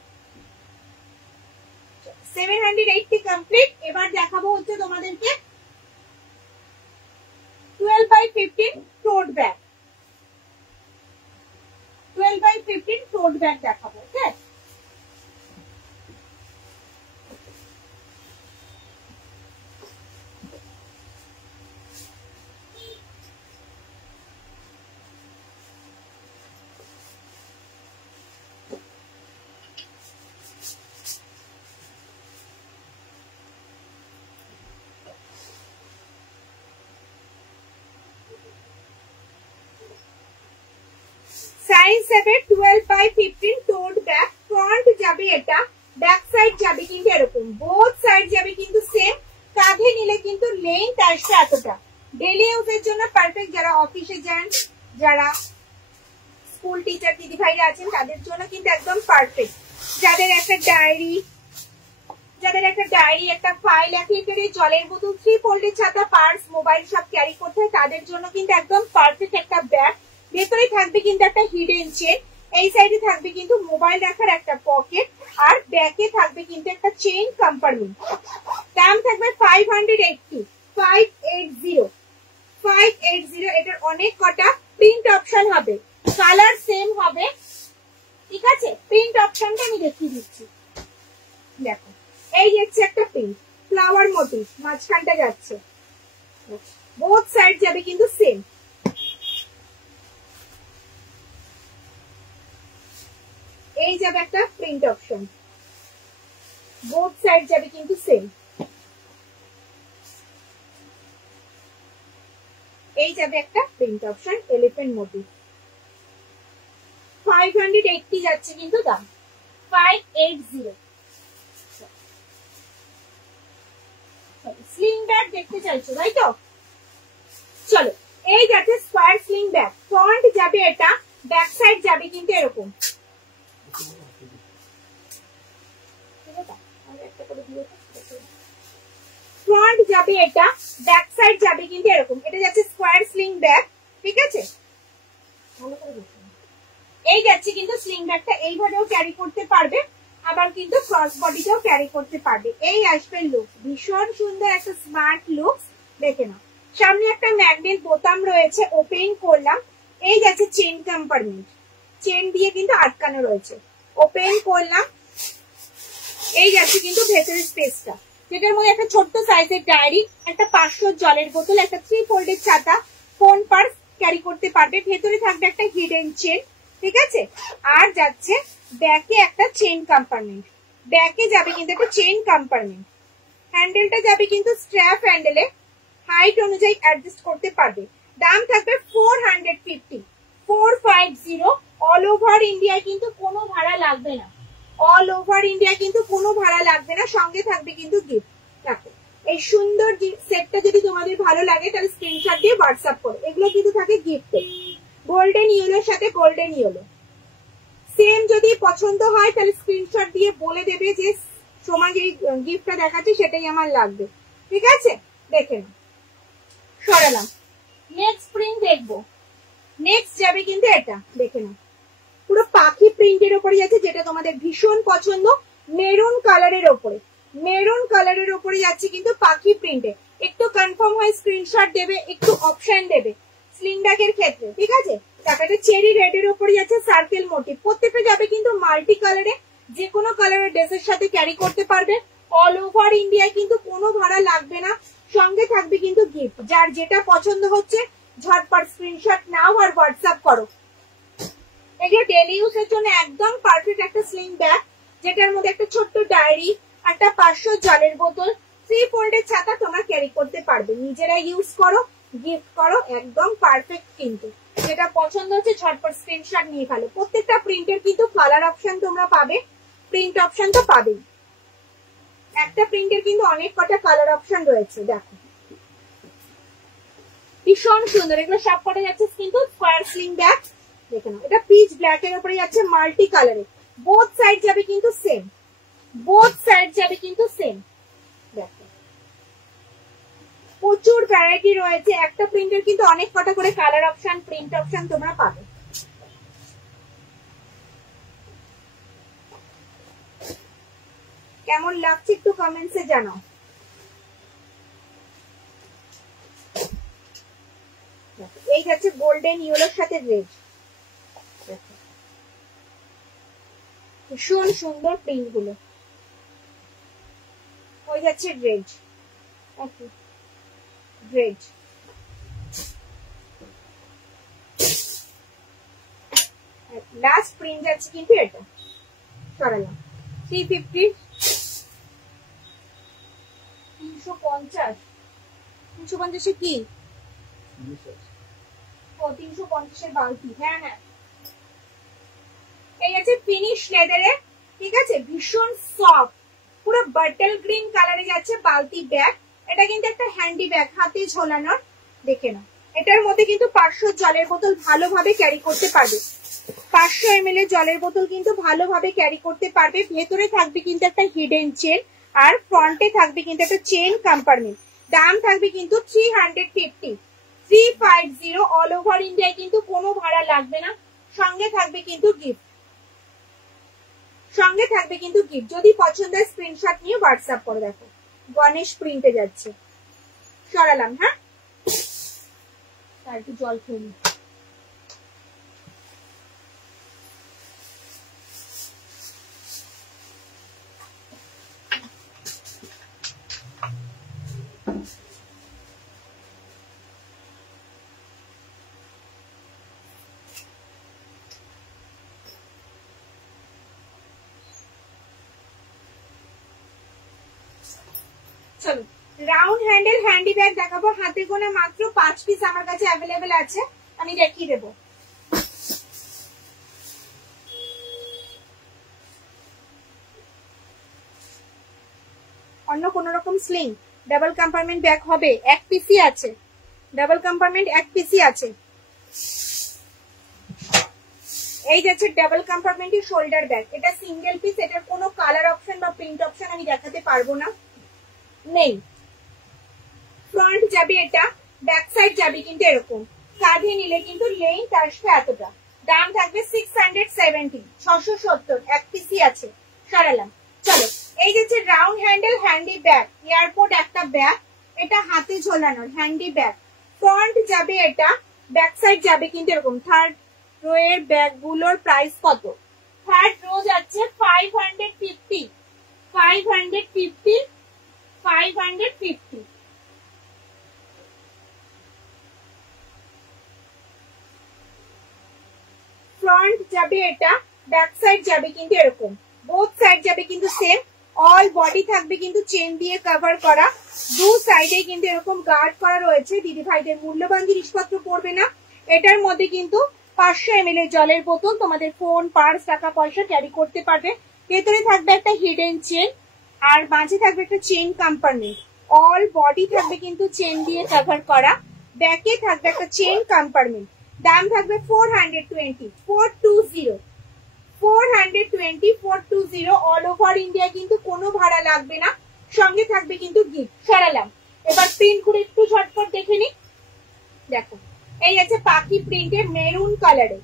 780 কমপ্লিট। এবার দেখাবো হচ্ছে তোমাদেরকে 12x15 টোট ব্যাগ। 12x15 টোট ব্যাগ দেখাবো, ওকে। সাইজ হবে 12x15 টোট ব্যাগ। ফ্রন্ট যাবে এটা, ব্যাক সাইড যাবে কিন্তু এরকম, বোথ সাইড যাবে কিন্তু সেম। কাঁধে নিলে কিন্তু লেন্থ আসবে এতটা। ডেলি ইউজের জন্য পারফেক্ট, যারা অফিসে যান, যারা স্কুল টিচার দিদি ভাইরা আছেন তাদের জন্য কিন্তু একদম পারফেক্ট। যাদের একটা ডায়েরি, একটা ফাইল, 1 লিটারের জলের বোতল, 3 ফোল্ডের ছাতা, পার্স, মোবাইল সব ক্যারি করতে হয়, তাদের জন্য কিন্তু একদম পারফেক্ট একটা ব্যাগ। ভেতরে থাকবে কিন্তু একটা হিডেন চেন, এই সাইডে থাকবে কিন্তু মোবাইল রাখার একটা পকেট, আর ব্যাকে থাকবে কিন্তু একটা চেইন কম্পার্টমেন্ট। দাম থাকবে 580। এটার অনেক কটা প্রিন্ট অপশন হবে, কালার সেম হবে, ঠিক আছে। প্রিন্ট অপশনটা আমি দেখিয়ে দিচ্ছি, দেখো এই যাচ্ছে একটা প্রিন্ট, ফ্লাওয়ার মোটিভ মাঝখানটা যাচ্ছে, বোথ সাইড যাবে কিন্তু সেম। এই যাবে একটা প্রিন্ট অপশন, বোথ সাইড যাবে কিন্তু সেম। এই যাবে একটা প্রিন্ট অপশন, এলিফ্যান্ট মোটিভ। 580 যাচ্ছে কিন্তু দাম, 580। স্লিং ব্যাগ দেখতে চাইছো তাই তো? চলো এই যাচ্ছে স্কোয়ার স্লিং ব্যাগ। ফ্রন্ট যাবে এটা, ব্যাক সাইড যাবে কিন্তু এরকম, ফ্রন্ট যাবে এটা, ব্যাক সাইড যাবে কিন্তু এরকম। এটা যাচ্ছে স্কোয়ার স্লিং ব্যাগ, ঠিক আছে। এই যাচ্ছে কিন্তু স্লিং ব্যাগটা, এইভাবেও ক্যারি করতে পারবে, আবার কিন্তু ক্রস বডিটাও ক্যারি করতে পারবে। এই আসবে লুক, ভীষণ সুন্দর একটা স্মার্ট লুক, দেখে নাও। সামনে একটা ম্যাগনেট বোতাম রয়েছে, ওপেন করলাম। এই যাচ্ছে চেন কম্পার্টমেন্ট, চেন দিয়ে কিন্তু আটকানো রয়েছে, ওপেন করলাম। এই যাচ্ছে কিন্তু ভেতরের স্পেসটা, যেটার মধ্যে একটা ছোট্ট সাইজের ডায়েরি, একটা 500 জলের বোতল, একটা 3 ফোল্ডের ছাতা, ফোন, পার্স ক্যারি করতে পারবে। ভেতরে থাকবে একটা হিডেন চেন, ঠিক আছে। আর যাচ্ছে ব্যাকে একটা চেন কম্পার্টমেন্ট, ব্যাকে যাবে কিন্তু একটা চেন কম্পার্টমেন্ট। হ্যান্ডেলটা যাবে কিন্তু স্ট্র্যাপ হ্যান্ডেলে, হাইট অনুযায়ী অ্যাডজাস্ট করতে পারবে। দাম থাকবে 450। অল ওভার ইন্ডিয়ায় কিন্তু কোনো ভাড়া লাগবে না, অল ওভার ইন্ডিয়া কিন্তু কোনো ভাড়া লাগবে না, সঙ্গে থাকবে কিন্তু গিফট। দেখো এই সুন্দর সেটটা যদি তোমাদের ভালো লাগে তাহলে স্ক্রিনশট দিয়ে হোয়াটসঅ্যাপ করো। এগুলো কিন্তু থাকে গিফটে, গোল্ডেন ইয়েলোর সাথে গোল্ডেন ইয়েলো। সেম যদি পছন্দ হয় তাহলে স্ক্রিনশট দিয়ে বলে দেবে যে সময় যে গিফটটা দেখাচ্ছে সেটাই আমার লাগবে, ঠিক আছে। দেখে নাও, সরালাম। নেক্সট প্রিন্ট দেখবো, নেক্সট যাবে কিন্তু এটা, দেখে নাও পুরো পাখি প্রিন্টের উপরে যাচ্ছে, যেটা তোমাদের ভীষণ পছন্দ, মেরুন কালারের ওপরে, মেরুন কালারের ওপরে যাচ্ছে কিন্তু পাখি প্রিন্টে। একটু কনফার্ম হয় স্ক্রিনশট দেবে, একটু অপশন দেবে স্লিং ব্যাগের ক্ষেত্রে, ঠিক আছে। তারপরে চেরি রেড এর উপরে যাচ্ছে সার্কেল মোটিভ, প্রত্যেকটা যাবে কিন্তু মাল্টি কালারে, যে কোনো কালারের ড্রেসের সাথে ক্যারি করতে পারবে। অল ওভার ইন্ডিয়ায় কিন্তু কোনো ভাড়া লাগবে না, সঙ্গে থাকবে কিন্তু গিফট। যার যেটা পছন্দ হচ্ছে ঝটপট স্ক্রিনশট নাও আর হোয়াটসঅ্যাপ করো। এগুলো ডেলি ইউজের জন্য একদম পারফেক্ট একটা স্লিং ব্যাগ। যেটার মধ্যে একটা ছোট্ট ডায়েরি, একটা 500 জলের বোতল, 3 ফোল্ডের ছাতা তোমরা ক্যারি করতে পারবে, নিজেরা ইউজ করো, গিফট করো, একদম পারফেক্ট। কিন্তু যেটা পছন্দ হচ্ছে ঝটপট স্ক্রিনশট নিয়ে ফেলো। প্রত্যেকটা প্রিন্টের কিন্তু কালার অপশন তোমরা পাবে, প্রিন্ট অপশন তো পাবেই। একটা প্রিন্টের কিন্তু অনেক কটা কালার অপশন রয়েছে, দেখো ভীষণ সুন্দর। এগুলো সব কটা যাচ্ছে কিন্তু স্কোয়ার স্লিং ব্যাগ, দেখে নাও। এটা পিচ ব্ল্যাক এর উপরে যাচ্ছে মাল্টি কালারে, বোথ সাইড যাবে কিন্তু সেম, বোথ সাইড যাবে কিন্তু সেম। দেখো প্রচুর ভ্যারাইটি রয়েছে, একটা প্রিন্টের কিন্তু অনেক কটা করে কালার অপশন, প্রিন্ট অপশন তোমরা পাবে। কেমন লাগছে একটু কমেন্টসে জানাও। এই যাচ্ছে গোল্ডেন ইয়েলোর সাথে রেড, ভীষণ সুন্দর প্রিন্ট গুলো। ওই যাচ্ছে red, okay red, last print যাচ্ছে কিন্তু এটা সরালাম 350, 350, 350 কি 350 বালতি, হ্যাঁ হ্যাঁ। এই আছে ফিনিশ লেদারে, ঠিক আছে, ভীষণ সফট, পুরো বাটল গ্রিন কালারে যাচ্ছে বালতি ব্যাগ। এটা কিন্তু একটা হ্যান্ডি ব্যাগ, হাতে ঝোলানোর, দেখে নাও। এটার মধ্যে কিন্তু 500 জলের বোতল ভালোভাবে ক্যারি করতে পারবে, 500 ml এর জলের বোতল কিন্তু ভালোভাবে ক্যারি করতে পারবে। ভেতরে থাকবে কিন্তু একটা হিডেন চেন, আর ফ্রন্টে থাকবে কিন্তু একটা চেন কম্পার্টমেন্ট। দাম থাকবে কিন্তু 350, 350 অল ওভার ইন্ডিয়ায়, কিন্তু কোনো ভাড়া লাগবে না। সঙ্গে থাকবে কিন্তু গিফট, সঙ্গে থাকবে কিন্তু গিফট। যদি পছন্দ হয় স্ক্রিনশট নিয়ে হোয়াটসঅ্যাপ করে দেখো। গণেশ প্রিন্টে যাচ্ছে, সরালাম, হ্যাঁ তার একটু জল খেয়ে নি। চলো রাউন্ড হ্যান্ডেল হ্যান্ডি ব্যাগ দেখাবো, হাতে গোনা মাত্র 5 পিস আমার কাছে অ্যাভেলেবেল আছে, আমি দেখিয়ে দেবো। অন্য কোন রকম স্লিং ডাবল কম্পার্টমেন্ট ব্যাগ হবে, এক পিসই আছে, ডাবল কম্পার্টমেন্ট এক পিসই আছে। এই যাচ্ছে ডাবল কম্পার্টমেন্টের শোল্ডার ব্যাগ, এটা সিঙ্গেল পিস, এটার কোনো কালার অপশন বা প্রিন্ট অপশন আমি দেখাতে পারবো না, নেই। ফ্রন্ট যাবে এটা, ব্যাক সাইড যাবে কিন্তু এরকম, কাঁধে নিলে কিন্তু লেন্থ আসবে এতটা। দাম থাকবে 670, 670, এক পিসই আছে, সরালাম। চলো এই যে round handle handy bag, airport একটা ব্যাগ, এটা হাতে ঝোলানোর হ্যান্ডি ব্যাগ। ফ্রন্ট যাবে এটা, ব্যাক সাইড যাবে কিন্তু এরকম। থার্ড রো এর ব্যাগ গুলোর প্রাইস কত? থার্ড রো যাচ্ছে 550, 550, 550। ফ্রন্ট যাবে এটা, ব্যাক সাইড যাবে কিন্তু এরকম, বোথ সাইড যাবে কিন্তু সেম। অল বডি থাকবে কিন্তু চেন দিয়ে কভার করা, দু সাইডে কিন্তু এরকম গার্ড করা রয়েছে। দিদি ভাইদের মূল্যবান জিনিসপত্র পড়বে না। এটার মধ্যে কিন্তু 500 ml এর জলের বোতল, তোমাদের ফোন, পার্স, টাকা পয়সা ক্যারি করতে পারবে। ভেতরে থাকবে একটা হিডেন চেন, আর মাঝে থাকবে একটা চেন কম্পার্টমেন্ট। অল বডি থাকবে কিন্তু চেন দিয়ে কভার করা, ব্যাকে থাকবে একটা চেন কম্পার্টমেন্ট। দাম থাকবে 420, 420, 420, 420 অল ওভার ইন্ডিয়া, কিন্তু কোনো ভাড়া লাগবে না। সঙ্গে থাকবে কিন্তু গিফট। সরালাম। এবার প্রিন্ট করে একটু ঝটপট দেখে নি। দেখো এই আছে পাখি প্রিন্টের মেরুন কালারে,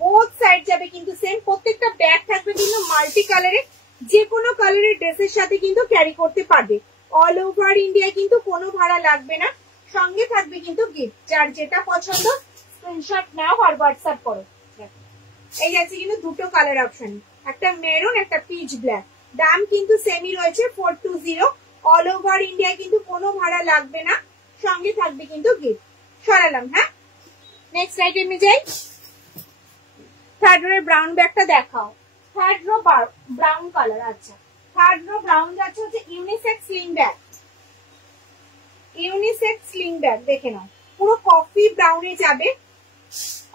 বোথ সাইড যাবে কিন্তু সেম। প্রত্যেকটা ব্যাগ থাকবে কিন্তু মাল্টি কালারে, যে কোনো কালারের ড্রেসের সাথে কিন্তু ক্যারি করতে পারবে। অল ওভার ইন্ডিয়া কিন্তু কোনো ভাড়া লাগবে না। সঙ্গে থাকবে কিন্তু গিফট। যার যেটা পছন্দ স্ক্রিনশট নাও আর হোয়াটসঅ্যাপ করো। এই আছে কিন্তু দুটো কালার অপশন, একটা মেরুন, একটা পিচ ব্ল্যাক। দাম কিন্তু সেমই রয়েছে 420। অল ওভার ইন্ডিয়া কিন্তু কোনো ভাড়া লাগবে না। সঙ্গে থাকবে কিন্তু গিফট। সরালাম। হ্যাঁ, নেক্সট আইটেমে যাই। থার্ড রোয়ের ব্রাউন ব্যাগটা দেখাও। Third rho brown colour. আচ্ছা, থার্ড রো ব্রাউন যাচ্ছে হচ্ছে unisex sling bag. Unisex sling bag দেখে নাও, পুরো কফি ব্রাউনে যাবে,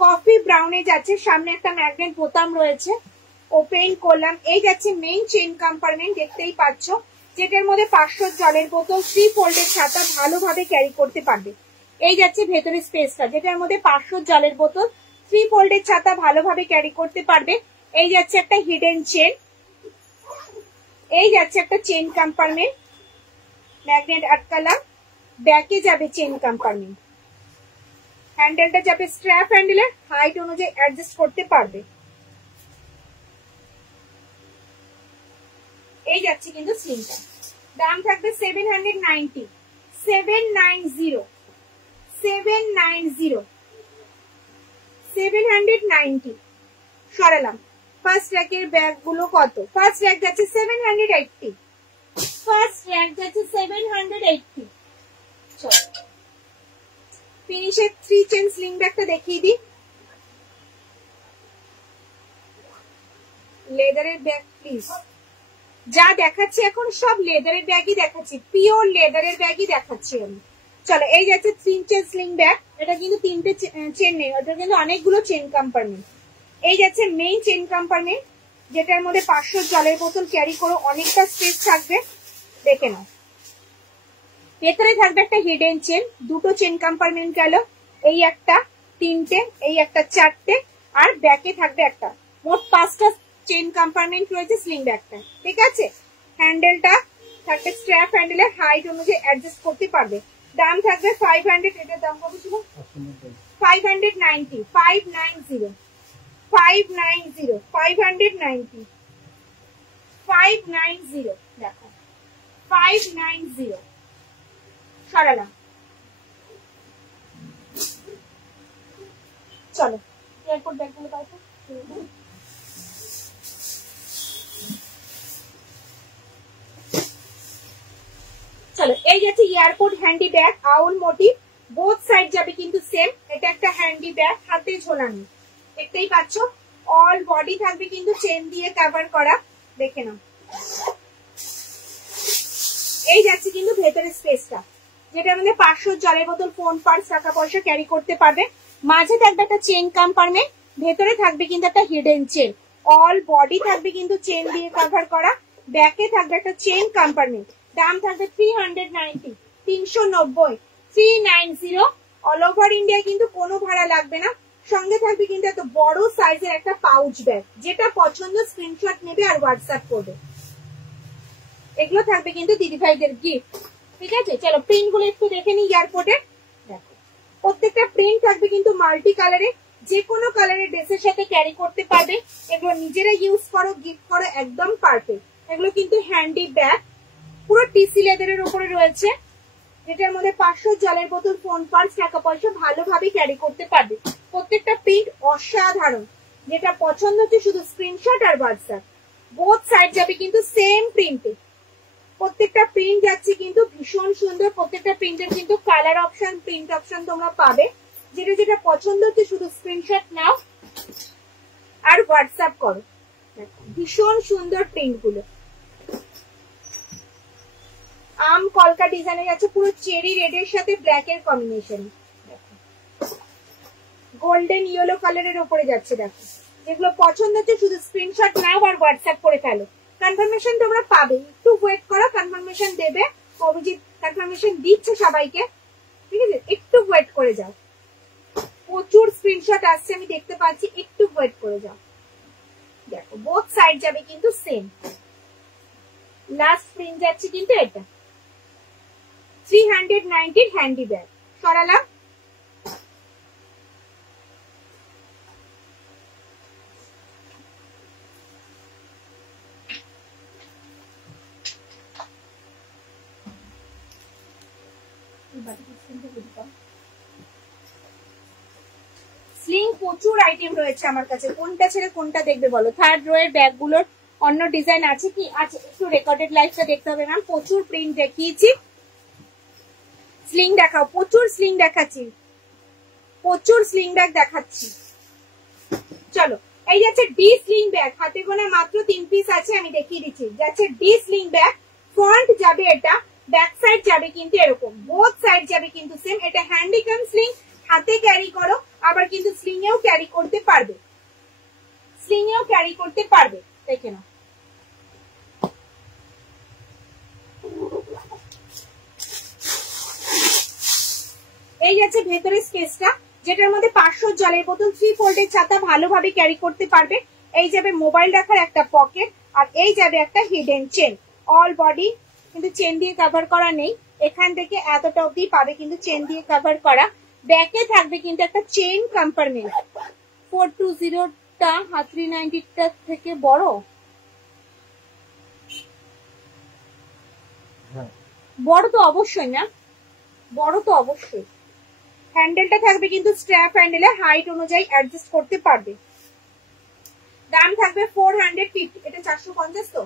কফি ব্রাউনে যাচ্ছে। সামনে একটা ম্যাগনেট বোতাম রয়েছে, ওপেন করলাম। এই যাচ্ছে মেইন চেইন কম্পার্টমেন্ট, দেখতেই পাচ্ছ, যেটার মধ্যে 500 জলের বোতল, 3 ফোল্ডের ছাতা ভালোভাবে ক্যারি করতে পারবে। এই যাচ্ছে ভেতরে স্পেসটা, যেটার মধ্যে 500 জলের বোতল, 3 ফোল্ডের ছাতা ভালোভাবে ক্যারি করতে পারবে। এই যাচ্ছে একটা হিডেন চেন, এই যাচ্ছে একটা চেন কম্পার্টমেন্ট, ম্যাগনেট আটকালাম। ব্যাকে যাবে চেন কম্পার্টমেন্ট, হ্যান্ডেলটা যাবে স্ট্র্যাপ হ্যান্ডেলে, হাইট অনুযায়ী অ্যাডজাস্ট করতে পারবে। এই যাচ্ছে কিন্তু স্লিংটা। দাম থাকবে 790, 790, 790, 790। সরালাম। ফার্স্ট র্যাকের ব্যাগ গুলো কত? ফার্স্ট র্যাক যাচ্ছে 780, ফার্স্ট র্যাক যাচ্ছে 780। চলো ফিনিশের 3 চেন স্লিং ব্যাগটা দেখিয়ে দিই। লেদারের ব্যাগ প্লিজ, যা দেখাচ্ছি এখন সব লেদারের ব্যাগই দেখাচ্ছি, পিওর লেদারের ব্যাগই দেখাচ্ছি আমি। চলো, এই যাচ্ছে 3 চেন স্লিং ব্যাগ। এটা কিন্তু 3টে চেন নেই, ওটা কিন্তু অনেকগুলো চেন কম্পার্টমেন্ট। এই যাচ্ছে মেইন চেন কম্পার্টমেন্ট, যেটার মধ্যে 500 জলের বোতল ক্যারি করো, অনেকটা স্পেস থাকবে, দেখে নাও। ভেতরে থাকবে একটা হিডেন চেন, 2টো চেন কম্পার্টমেন্ট গেল, এই একটা 3টে, এই একটা 4টে, আর ব্যাকে থাকবে একটা। মোট 5টা চেন কম্পার্টমেন্ট রয়েছে স্লিং ব্যাগটা, ঠিক আছে। হ্যান্ডেলটা থাকবে স্ট্র্যাপ হ্যান্ডেলে, হাইট অনুযায়ী অ্যাডজাস্ট করতে পারবে। দাম থাকবে 500, এটার দাম কত ছিল? 590, 590, 590, 590, 590। দেখো 590। সরালাম। চলো এয়ারপোর্ট ব্যাগগুলো পাই। চলো, এই যাচ্ছে এয়ারপোর্ট হ্যান্ডি ব্যাগ, আউল মোটিভ, বোথ সাইড যাবে কিন্তু সেম। এটা একটা হ্যান্ডি ব্যাগ, হাতে ঝোলানো, দেখতেই পাচ্ছ। অল বডি থাকবে কিন্তু চেন দিয়ে কভার করা, দেখে নাও। এই যাচ্ছে কিন্তু ভেতরের স্পেসটা, যেটা মানে 500 জলের বোতল, ফোন, পার্স, টাকা পয়সা ক্যারি করতে পারবে। মাঝে থাকবে একটা চেন কম্পার্টমেন্ট, ভেতরে থাকবে কিন্তু একটা হিডেন চেন। অল বডি থাকবে কিন্তু চেন দিয়ে কভার করা, ব্যাকে থাকবে একটা চেন কম্পার্টমেন্ট। দাম থাকবে 390, 390, 390। অল ওভার ইন্ডিয়া কিন্তু কোনো ভাড়া লাগবে না। সঙ্গে থাকবে কিন্তু এত বড় সাইজের একটা পাউচ ব্যাগ, যেটা পছন্দ স্ক্রিনশট নেবে আর হোয়াটসঅ্যাপ করবে। এগুলো থাকবে কিন্তু দিদিভাইদের গিফট, ঠিক আছে। চলো প্রিন্ট গুলো একটু দেখে নিই এয়ারপোর্টে। দেখো প্রত্যেকটা প্রিন্ট থাকবে কিন্তু মাল্টি কালারে, যে কোনো কালারের ড্রেসের সাথে ক্যারি করতে পারবে। এগুলো নিজেরা ইউজ করো, গিফট করো, একদম পারফেক্ট। এগুলো কিন্তু হ্যান্ডি ব্যাগ, পুরো টিসি লেদারের উপরে রয়েছে, যেটার মধ্যে 500 জলের বোতল, ফোন, পার্স, টাকা পয়সা ভালোভাবে ক্যারি করতে পারবে। প্রত্যেকটা প্রিন্ট অসাধারণ, যেটা পছন্দ হচ্ছে শুধু স্ক্রিনশট আর হোয়াটসঅ্যাপ। বোথ সাইড যাবে কিন্তু সেম প্রিন্টে। প্রত্যেকটা প্রিন্ট যাচ্ছে কিন্তু ভীষণ সুন্দর। প্রত্যেকটা প্রিন্টের কিন্তু কালার অপশন, প্রিন্ট অপশন তোমরা পাবে। যেটা যেটা পছন্দ হচ্ছে শুধু স্ক্রিনশট নাও আর হোয়াটসঅ্যাপ করো। ভীষণ সুন্দর প্রিন্ট গুলো। আম কলকা ডিজাইনে যাচ্ছে, পুরো চেরি রেড এর সাথে ব্ল্যাক এর কম্বিনেশন, গোল্ডেন ইয়েলো কালারের উপরে যাচ্ছে। দেখো যেগুলো পছন্দ হচ্ছে শুধু স্ক্রিনশট নাও আর হোয়াটসঅ্যাপ করে ফেলো। কনফার্মেশন তোমরা পাবে, একটু ওয়েট করো, কনফার্মেশন দেবে। অভিজিৎ কনফার্মেশন দিচ্ছে সবাইকে, ঠিক আছে, একটু ওয়েট করে যাও। প্রচুর স্ক্রিনশট আসছে আমি দেখতে পাচ্ছি, একটু ওয়েট করে যাও। দেখো বোথ সাইড যাবে কিন্তু সেম। লাস্ট প্রিন্ট যাচ্ছে কিন্তু এটা 390 হ্যান্ডি ব্যাগ। সরালাম। স্লিং প্রচুর আইটেম রয়েছে আমার কাছে, কোনটা ছেড়ে কোনটা দেখবে বলো। থার্ড রো এর ব্যাগ গুলোর অন্য ডিজাইন আছে কি? আছে, একটু রেকর্ডেড লাইভটা দেখতে হবে ম্যাম। প্রচুর প্রিন্ট দেখিয়েছি, স্লিং দেখাও। প্রচুর স্লিং দেখাচ্ছি, প্রচুর স্লিং ব্যাগ দেখাচ্ছি। চলো এই যাচ্ছে ডি স্লিং ব্যাগ, হাতে গোনা মাত্র 3 পিস আছে, আমি দেখিয়ে দিচ্ছি। যাচ্ছে ডি স্লিং ব্যাগ, ফ্রন্ট যাবে এটা, ব্যাক সাইড যাবে কিন্তু এরকম, বোথ সাইড যাবে কিন্তু সেম। এটা হ্যান্ডিকাম স্লিং, হাতে ক্যারি করো, আবার কিন্তু স্লিং এও ক্যারি করতে পারবে, স্লিং এও ক্যারি করতে পারবে। দেখে নাও। এই যাচ্ছে ভেতরের স্পেসটা, যেটার মধ্যে 500 জলের বোতল, 3 ফোল্ডের ছাতা ভালোভাবে ক্যারি করতে পারবে। এই যাবে মোবাইল রাখার একটা পকেট, আর এই যাবে একটা হিডেন চেন। অল বডি কিন্তু চেন দিয়ে কভার করা নেই, এখান থেকে এতটা অব্দি পাবে কিন্তু চেন দিয়ে কভার করা। ব্যাকে থাকবে কিন্তু একটা চেন কম্পার্টমেন্ট। 420টা 390টা থেকে বড়, বড় তো অবশ্যই না, বড় তো অবশ্যই। হ্যান্ডেলটা থাকবে কিন্তু স্ট্র্যাপ হ্যান্ডেলে, হাইট অনুযায়ী অ্যাডজাস্ট করতে পারবে। দাম থাকবে 450, এটা 450 তো,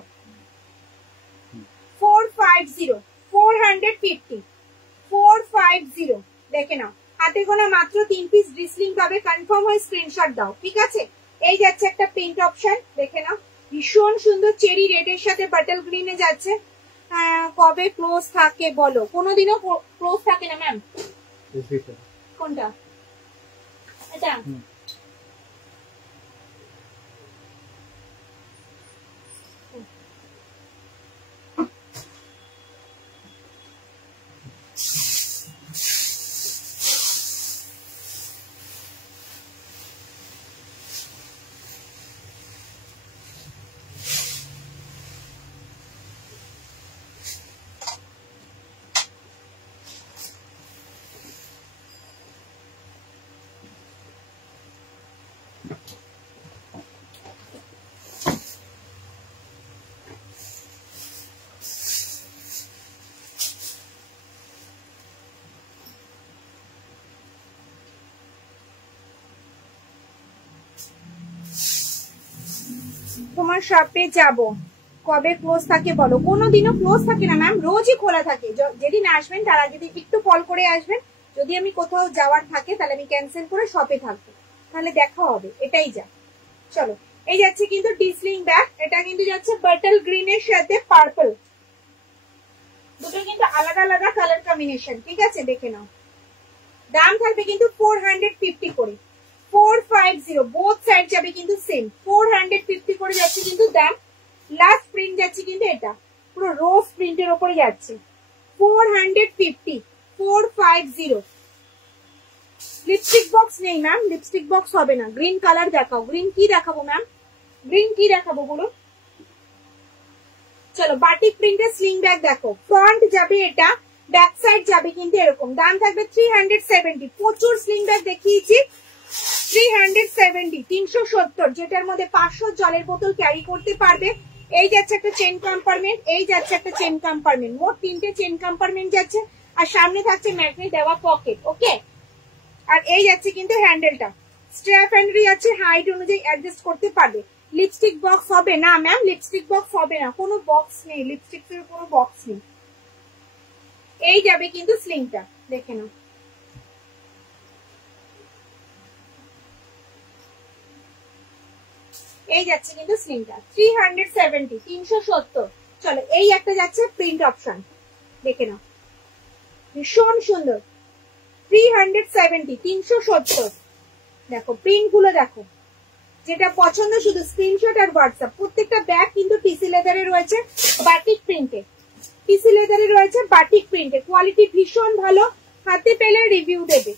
450, 450 দেখে নাও। হাতে গোনা মাত্র 3 পিস ডিসলিং পাবে, কনফার্ম হয়ে স্ক্রিনশট দাও, ঠিক আছে। এই যাচ্ছে একটা প্রিন্ট অপশন, দেখে নাও, ভীষণ সুন্দর চেরি রেডের সাথে বাটল গ্রিনে যাচ্ছে। কবে ক্লোজ থাকে বলো? কোনোদিনও ক্লোজ থাকে না ম্যাম। কোনটা এটা? তোমার শপে যাব, কবে ক্লোজ থাকে বলো? কোনোদিনও ক্লোজ থাকে না ম্যাম, রোজই খোলা থাকে। যেদিন আসবেন তার আগে একটু কল করে আসবেন, যদি আমি কোথাও যাওয়ার থাকে তাহলে আমি ক্যান্সেল করে শপে থাকবো, তাহলে দেখা হবে, এটাই যা। চলো, এই যাচ্ছে কিন্তু ডিসলিং ব্যাগ, এটা কিন্তু যাচ্ছে বাটল গ্রিন এর সাথে পার্পল, দুটো কিন্তু আলাদা আলাদা কালার কম্বিনেশন, ঠিক আছে, দেখে নাও। দাম থাকবে কিন্তু 450 করে, 450, বোথ সাইড যাবে কিন্তু সেম, 450 করে যাচ্ছে কিন্তু দাম। লাস্ট প্রিন্ট যাচ্ছে কিন্তু এটা পুরো রোজ প্রিন্টের উপরে যাচ্ছে, 450, 450। লিপস্টিক বক্স নেই ম্যাম, লিপস্টিক বক্স হবে না। গ্রিন কালার দেখাও, গ্রিন কি দেখাবো ম্যাম, গ্রিন কি দেখাবো বলুন? চলো, বাটিক প্রিন্টের স্লিং ব্যাগ দেখো, ফ্রন্ট যাবে এটা, ব্যাক সাইড যাবে কিন্তু এরকম। দাম থাকবে 370, প্রচুর স্লিং ব্যাগ দেখিয়েছি, 370, 370, যেটার মধ্যে 500 জলের বোতল ক্যারি করতে পারবে। এই যাচ্ছে একটা চেন কম্পার্টমেন্ট, এই যাচ্ছে একটা চেন কম্পার্টমেন্ট, মোট 3টে চেন কম্পার্টমেন্ট যাচ্ছে, আর সামনে থাকছে ম্যাগনেট দেওয়া পকেট, ওকে। আর এই যাচ্ছে কিন্তু হ্যান্ডেলটা, স্ট্র্যাপ হ্যান্ডেল যাচ্ছে, হাইট অনুযায়ী অ্যাডজাস্ট করতে পারবে। লিপস্টিক বক্স হবে না ম্যাম, লিপস্টিক বক্স হবে না, কোনো বক্স নেই, লিপস্টিকের কোনো বক্স নেই। এই যাবে কিন্তু স্লিংটা, দেখে নাও। এই যাচ্ছে কিন্তু স্লিংটা 370, 370। চলো, এই একটা যাচ্ছে প্রিন্ট অপশন, দেখে নাও, ভীষণ সুন্দর, 370, 370। দেখো প্রিন্ট গুলো দেখো, যেটা পছন্দ শুধু স্ক্রিনশট আর হোয়াটসঅ্যাপ। প্রত্যেকটা ব্যাগ কিন্তু টিসি লেদারে রয়েছে, বাটিক প্রিন্টে, টিসি লেদারে রয়েছে, বাটিক প্রিন্টে, কোয়ালিটি ভীষণ ভালো, হাতে পেলে রিভিউ দেবে,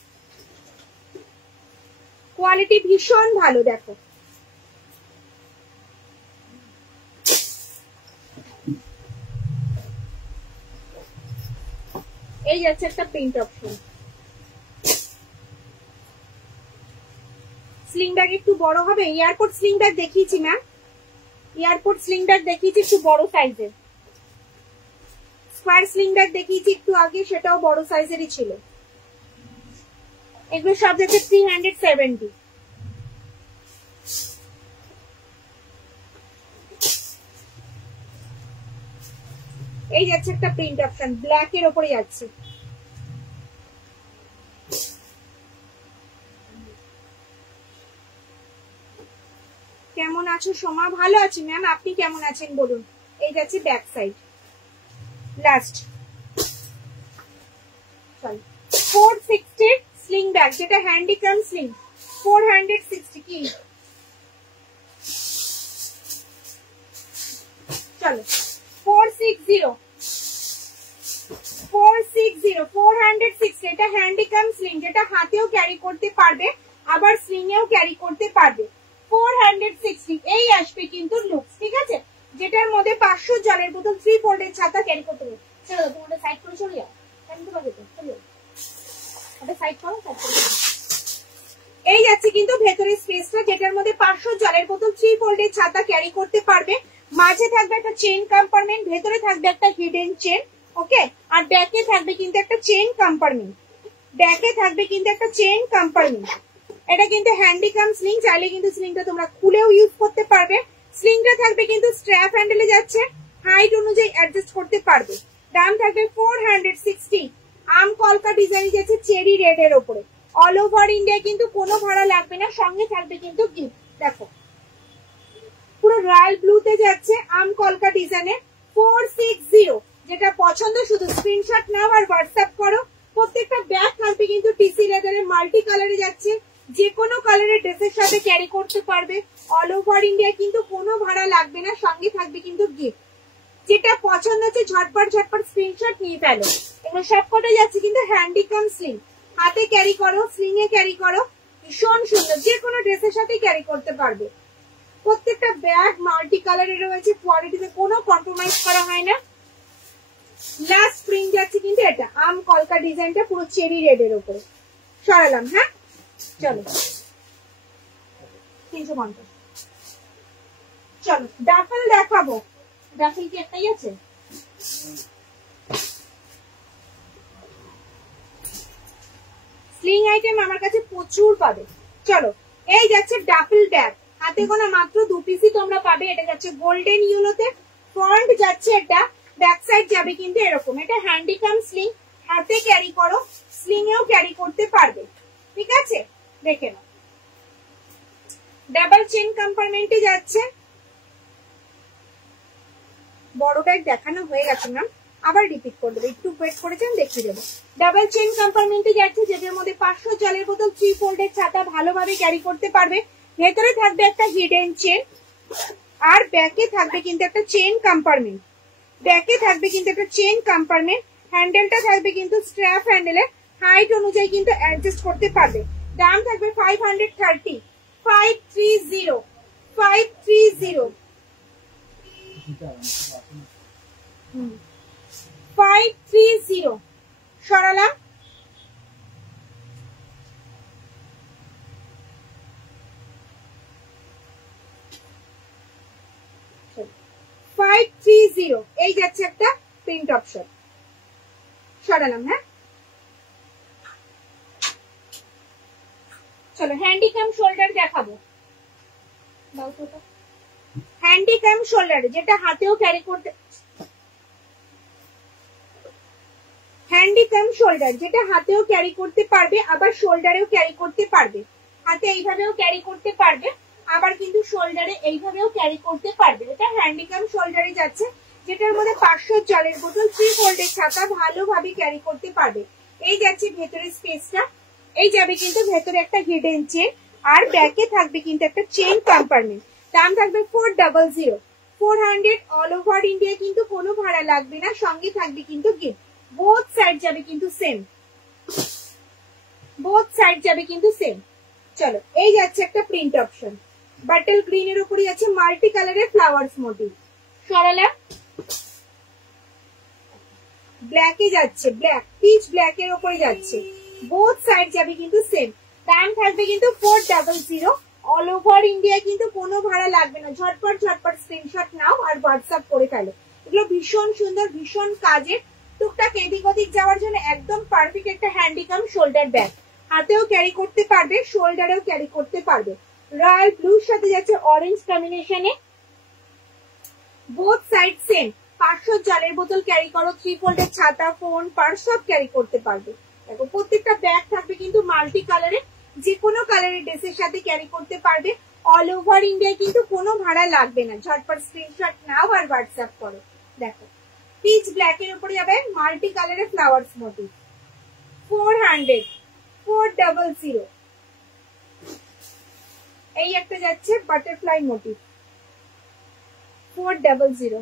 কোয়ালিটি ভীষণ ভালো। দেখো, এই যাচ্ছে একটা প্রিন্ট অপশন। স্লিং ব্যাগ একটু বড় হবে, এয়ারপোর্ট স্লিং ব্যাগ দেখিয়েছি ম্যাম, এয়ারপোর্ট স্লিং ব্যাগ দেখিয়েছি একটু বড় সাইজের, স্কোয়ার স্লিং ব্যাগ দেখিয়েছি একটু আগে, সেটাও বড় সাইজেরই ছিল। এগুলো সব যাচ্ছে 370। এই যাচ্ছে একটা প্রিন্ট অপশন, ব্ল্যাক এর উপরে যাচ্ছে। কেমন আছো সোমা? ভালো আছি ম্যাম, আপনি কেমন আছেন বলুন। এই যাচ্ছে ব্যাক সাইড, লাস্ট। চল 460 স্লিং ব্যাগ, যেটা হ্যান্ডিক্যাম স্লিং, 460 কি? চলো 460 460 এটা হ্যান্ডিক্যাম স্লিং, যেটা হাতেও ক্যারি করতে পারবে আবার স্লিং এও ক্যারি করতে পারবে। 460 এই আসবে কিন্তু লুকস, ঠিক আছে, যেটার মধ্যে 500 জলের বোতল 3 ফোল্ডের ছাতা ক্যারি করতে পারবে। চলো তোমাদের সাইড করে চলে যাও, কেন পারবে তো, চলো ওটা সাইড করো, সাইড করে। এই যাচ্ছে কিন্তু ভেতরের স্পেসটা, যেটার মধ্যে 500 জলের বোতল 3 ফোল্ডের ছাতা ক্যারি করতে পারবে। মাঝে থাকবে একটা চেইন কম্পার্টমেন্ট, ভেতরে থাকবে একটা হিডেন চেন, ওকে। আর ব্যাকে থাকবে কিন্তু একটা চেইন কম্পার্টমেন্ট, ব্যাকে থাকবে কিন্তু একটা চেইন কম্পার্টমেন্ট। এটা কিন্তু হ্যান্ডিক্যাম স্লিং, চাইলে কিন্তু স্লিংটা তোমরা খুলেও ইউজ করতে পারবে। স্লিংটা থাকবে কিন্তু স্ট্র্যাপ হ্যান্ডেলে যাচ্ছে, হাইট অনুযায়ী অ্যাডজাস্ট করতে পারবে। দাম থাকবে 460। আম কলকা ডিজাইন যাচ্ছে চেরি রেড এর উপরে, অল ওভার ইন্ডিয়া কিন্তু কোনো ভাড়া লাগবে না, সঙ্গে থাকবে কিন্তু গিফট। দেখো পুরো রয়্যাল ব্লুতে যাচ্ছে আম কলকা ডিজাইনে 460। যেটা পছন্দ শুধু স্ক্রিনশট নাও আর হোয়াটসঅ্যাপ করো। প্রত্যেকটা ব্যাগ থাকবে কিন্তু টিসি লেদারের, মাল্টি কালারে যাচ্ছে, যে কোনো কালারের ড্রেসের সাথে ক্যারি করতে পারবে। অল ওভার ইন্ডিয়া কিন্তু কোনো ভাড়া লাগবে না, সঙ্গে থাকবে কিন্তু গিফট। যেটা পছন্দ হচ্ছে ঝটপট ঝটপট স্ক্রিনশট নিয়ে ফেলো। এগুলো সবকটা যাচ্ছে কিন্তু হ্যান্ডিক্যাম স্লিং, হাতে ক্যারি করো, স্লিং এ ক্যারি করো, ভীষণ সুন্দর, যে কোনো ড্রেসের সাথে ক্যারি করতে পারবে। প্রত্যেকটা ব্যাগ মাল্টি কালারের রয়েছে, কোয়ালিটিতে কোনো কম্প্রোমাইজ করা হয় না। লাস্ট স্প্রিং যাচ্ছে কিন্তু এটা আম কলকা ডিজাইনটা পুরো চেরি রেড এর উপরে সরালাম। হ্যাঁ চলো 350। চলো ডাফেল দেখাবো, ডাফেল কি একটাই আছে? স্লিং আইটেম আমার কাছে প্রচুর পাবে। চলো এই যাচ্ছে ডাফেল ব্যাগ, হাতে গোনা মাত্র 2 পিসই তোমরা পাবে। এটা যাচ্ছে গোল্ডেন ইয়েলোতে, ফ্রন্ট যাচ্ছে এটা, ব্যাক সাইড যাবে কিন্তু এরকম। এটা হ্যান্ডিক্যাম স্লিং, হাতে ক্যারি করো, স্লিং এও ক্যারি করতে পারবে, ঠিক আছে। দেখে নাও ডাবল চেন কম্পার্টমেন্টে যাচ্ছে। বড় ব্যাগ দেখানো হয়ে গেছে ম্যাম, আবার রিপিট করে দেবো, একটু ওয়েট করেছেন দেখিয়ে দেবো। ডাবল চেন কম্পার্টমেন্টে যাচ্ছে, যেটার মধ্যে 500 জলের বোতল 3 ফোল্ডের ছাতা ভালোভাবে ক্যারি করতে পারবে। ভেতরে থাকবে একটা হিডেন চেন, আর ব্যাকে থাকবে কিন্তু একটা চেন কম্পার্টমেন্ট, ব্যাকে থাকবে কিন্তু একটা চেন কম্পার্টমেন্ট। হ্যান্ডেলটা থাকবে কিন্তু স্ট্র্যাপ হ্যান্ডেলে, হাইট অনুযায়ী কিন্তু অ্যাডজাস্ট করতে পারবে। দাম থাকবে 530। 530 530 530 সরালাম। 530 এই যাচ্ছে একটা প্রিন্ট অপশন, সরালাম। হ্যাঁ চলো হ্যান্ডিক্যাম শোল্ডার দেখাবো। হ্যান্ডিক্যাম শোল্ডার, যেটা হাতেও ক্যারি করতে, হ্যান্ডিক্যাম শোল্ডার যেটা হাতেও ক্যারি করতে পারবে আবার শোল্ডারেও ক্যারি করতে পারবে। হাতে এইভাবেও ক্যারি করতে পারবে, আবার কিন্তু শোল্ডারে এইভাবেও ক্যারি করতে পারবে। এটা হ্যান্ডিক্যাম শোল্ডারে যাচ্ছে, যেটার মধ্যে 500 জলের বোতল 3 ফোল্ডের ছাতা ভালোভাবে ক্যারি করতে পারবে। এই যাচ্ছে ভেতরের স্পেসটা, এই যাবে কিন্তু ভেতরে একটা হিডেন চেন, আর ব্যাকে থাকবে কিন্তু একটা চেন কম্পার্টমেন্ট। দাম থাকবে 400। 400 অল ওভার ইন্ডিয়া কিন্তু কোনো ভাড়া লাগবে না, সঙ্গে থাকবে কিন্তু গিফট। বোথ সাইড যাবে কিন্তু সেম, বোথ সাইড যাবে কিন্তু সেম। চলো এই যাচ্ছে একটা প্রিন্ট অপশন, বাটল গ্রিন এর উপরে আছে মাল্টি কালারের ফ্লাওয়ার্স মোটিভ, সরালা। ব্ল্যাকে যাচ্ছে, ব্ল্যাক পিচ ব্ল্যাক এর উপরে যাচ্ছে, বোথ সাইড যাবে কিন্তু সেম। দাম থাকবে কিন্তু 400। অল ওভার ইন্ডিয়া কিন্তু কোনো ভাড়া লাগবে না, ঝটপট ঝটপট স্ক্রিনশট নাও আর হোয়াটসঅ্যাপ করে ফেলো। এগুলো ভীষণ সুন্দর, ভীষণ কাজের, টুকটাক এদিক ওদিক যাওয়ার জন্য একদম পারফেক্ট একটা হ্যান্ডিক্যাম শোল্ডার ব্যাগ। হাতেও ক্যারি করতে পারবে, শোল্ডারেও ক্যারি করতে পারবে। রয়্যাল ব্লুর সাথে যাচ্ছে অরেঞ্জ কম্বিনেশনে, বোথ সাইড সেম। 500 জলের বোতল ক্যারি করো, 3 ফোল্ডের ছাতা, ফোন, পার্স সব ক্যারি করতে পারবে। দেখো প্রত্যেকটা ব্যাগ থাকবে কিন্তু মাল্টি কালারে, যে কোনো কালারের ড্রেসের সাথে ক্যারি করতে পারবে। অল ওভার ইন্ডিয়া কিন্তু কোনো ভাড়া লাগবে না। ঝটপট স্ক্রিনশট নাও আর হোয়াটসঅ্যাপ করো। দেখো পিচ ব্ল্যাক এর উপরে যাবে মাল্টি কালারের ফ্লাওয়ার্স মোটিভ, 400, 400। এই একটা যাচ্ছে বাটারফ্লাই মোটিভ, 400।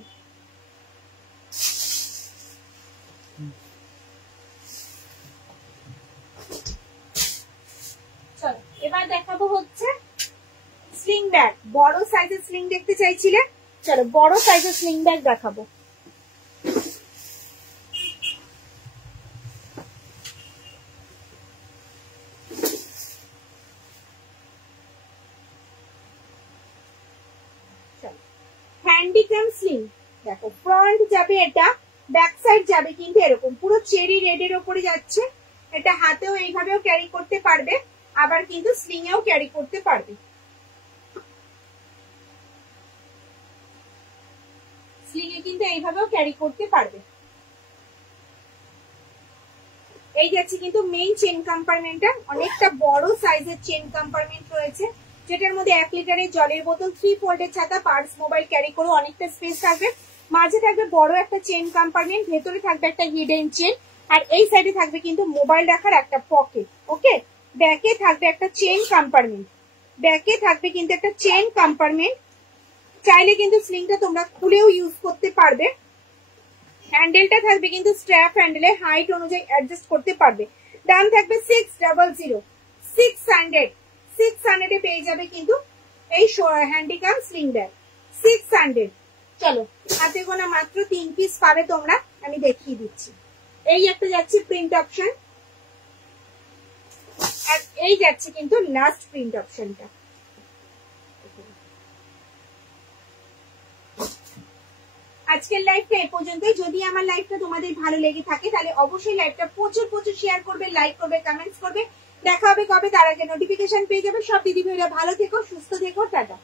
চলো এবার দেখাবো হচ্ছে স্লিং ব্যাগ। বড় সাইজের স্লিং দেখতে চাইছিলে, চলো বড় সাইজের স্লিং ব্যাগ দেখাবো। হ্যান্ডিক্যাম স্লিং দেখো, ফ্রন্ট যাবে এটা, ব্যাক সাইড যাবে কিন্তু এরকম পুরো চেরি রেড এর উপরে যাচ্ছে। এটা হাতেও এইভাবেও ক্যারি করতে পারবে, আবার কিন্তু স্লিং এও ক্যারি করতে পারবে। স্লিং এ কিন্তু এইভাবেও ক্যারি করতে পারবে। এই যাচ্ছে কিন্তু মেইন চেন কম্পার্টমেন্টটা, অনেকটা বড় সাইজের চেন কম্পার্টমেন্ট রয়েছে, যেটার মধ্যে 1 লিটারের জলের বোতল, 3 ফোল্ডের ছাতা, পার্স, মোবাইল ক্যারি করে অনেকটা স্পেস থাকবে। মাঝে থাকবে বড় একটা চেন কম্পার্টমেন্ট, ভেতরে থাকবে একটা হিডেন চেন, আর এই সাইডে থাকবে কিন্তু মোবাইল রাখার একটা পকেট। ওকে, ব্যাকে থাকবে একটা চেন কম্পার্টমেন্ট, ব্যাকে থাকবে কিন্তু একটা চেন কম্পার্টমেন্ট। চাইলে কিন্তু স্লিংটা তোমরা খুলেও ইউজ করতে পারবে। হ্যান্ডেলটা থাকবে কিন্তু স্ট্র্যাপ হ্যান্ডেলে, হাইট অনুযায়ী অ্যাডজাস্ট করতে পারবে। দাম থাকবে 600, 600 এ পেয়ে যাবে কিন্তু এই হ্যান্ডিক্যাম স্লিং ব্যাগ, 600। চলো হাতে গোনা মাত্র 3 পিস পাবে তোমরা, আমি দেখিয়ে দিচ্ছি। এই একটা যাচ্ছে প্রিন্ট অপশন, আর এই যাচ্ছে কিন্তু লাস্ট প্রিন্ট অপশনটা। আজকের লাইভটা এই পর্যন্তই। যদি আমার লাইভটা তোমাদের ভালো লেগে থাকে তাহলে অবশ্যই লাইভটা প্রচুর প্রচুর শেয়ার করবে, লাইক করবে, কমেন্টস করবে। দেখা হবে কবে তার আগে নোটিফিকেশন পেয়ে যাবে। সব দিদি ভাইরা ভালো থেকো, সুস্থ থেকো, টাটা।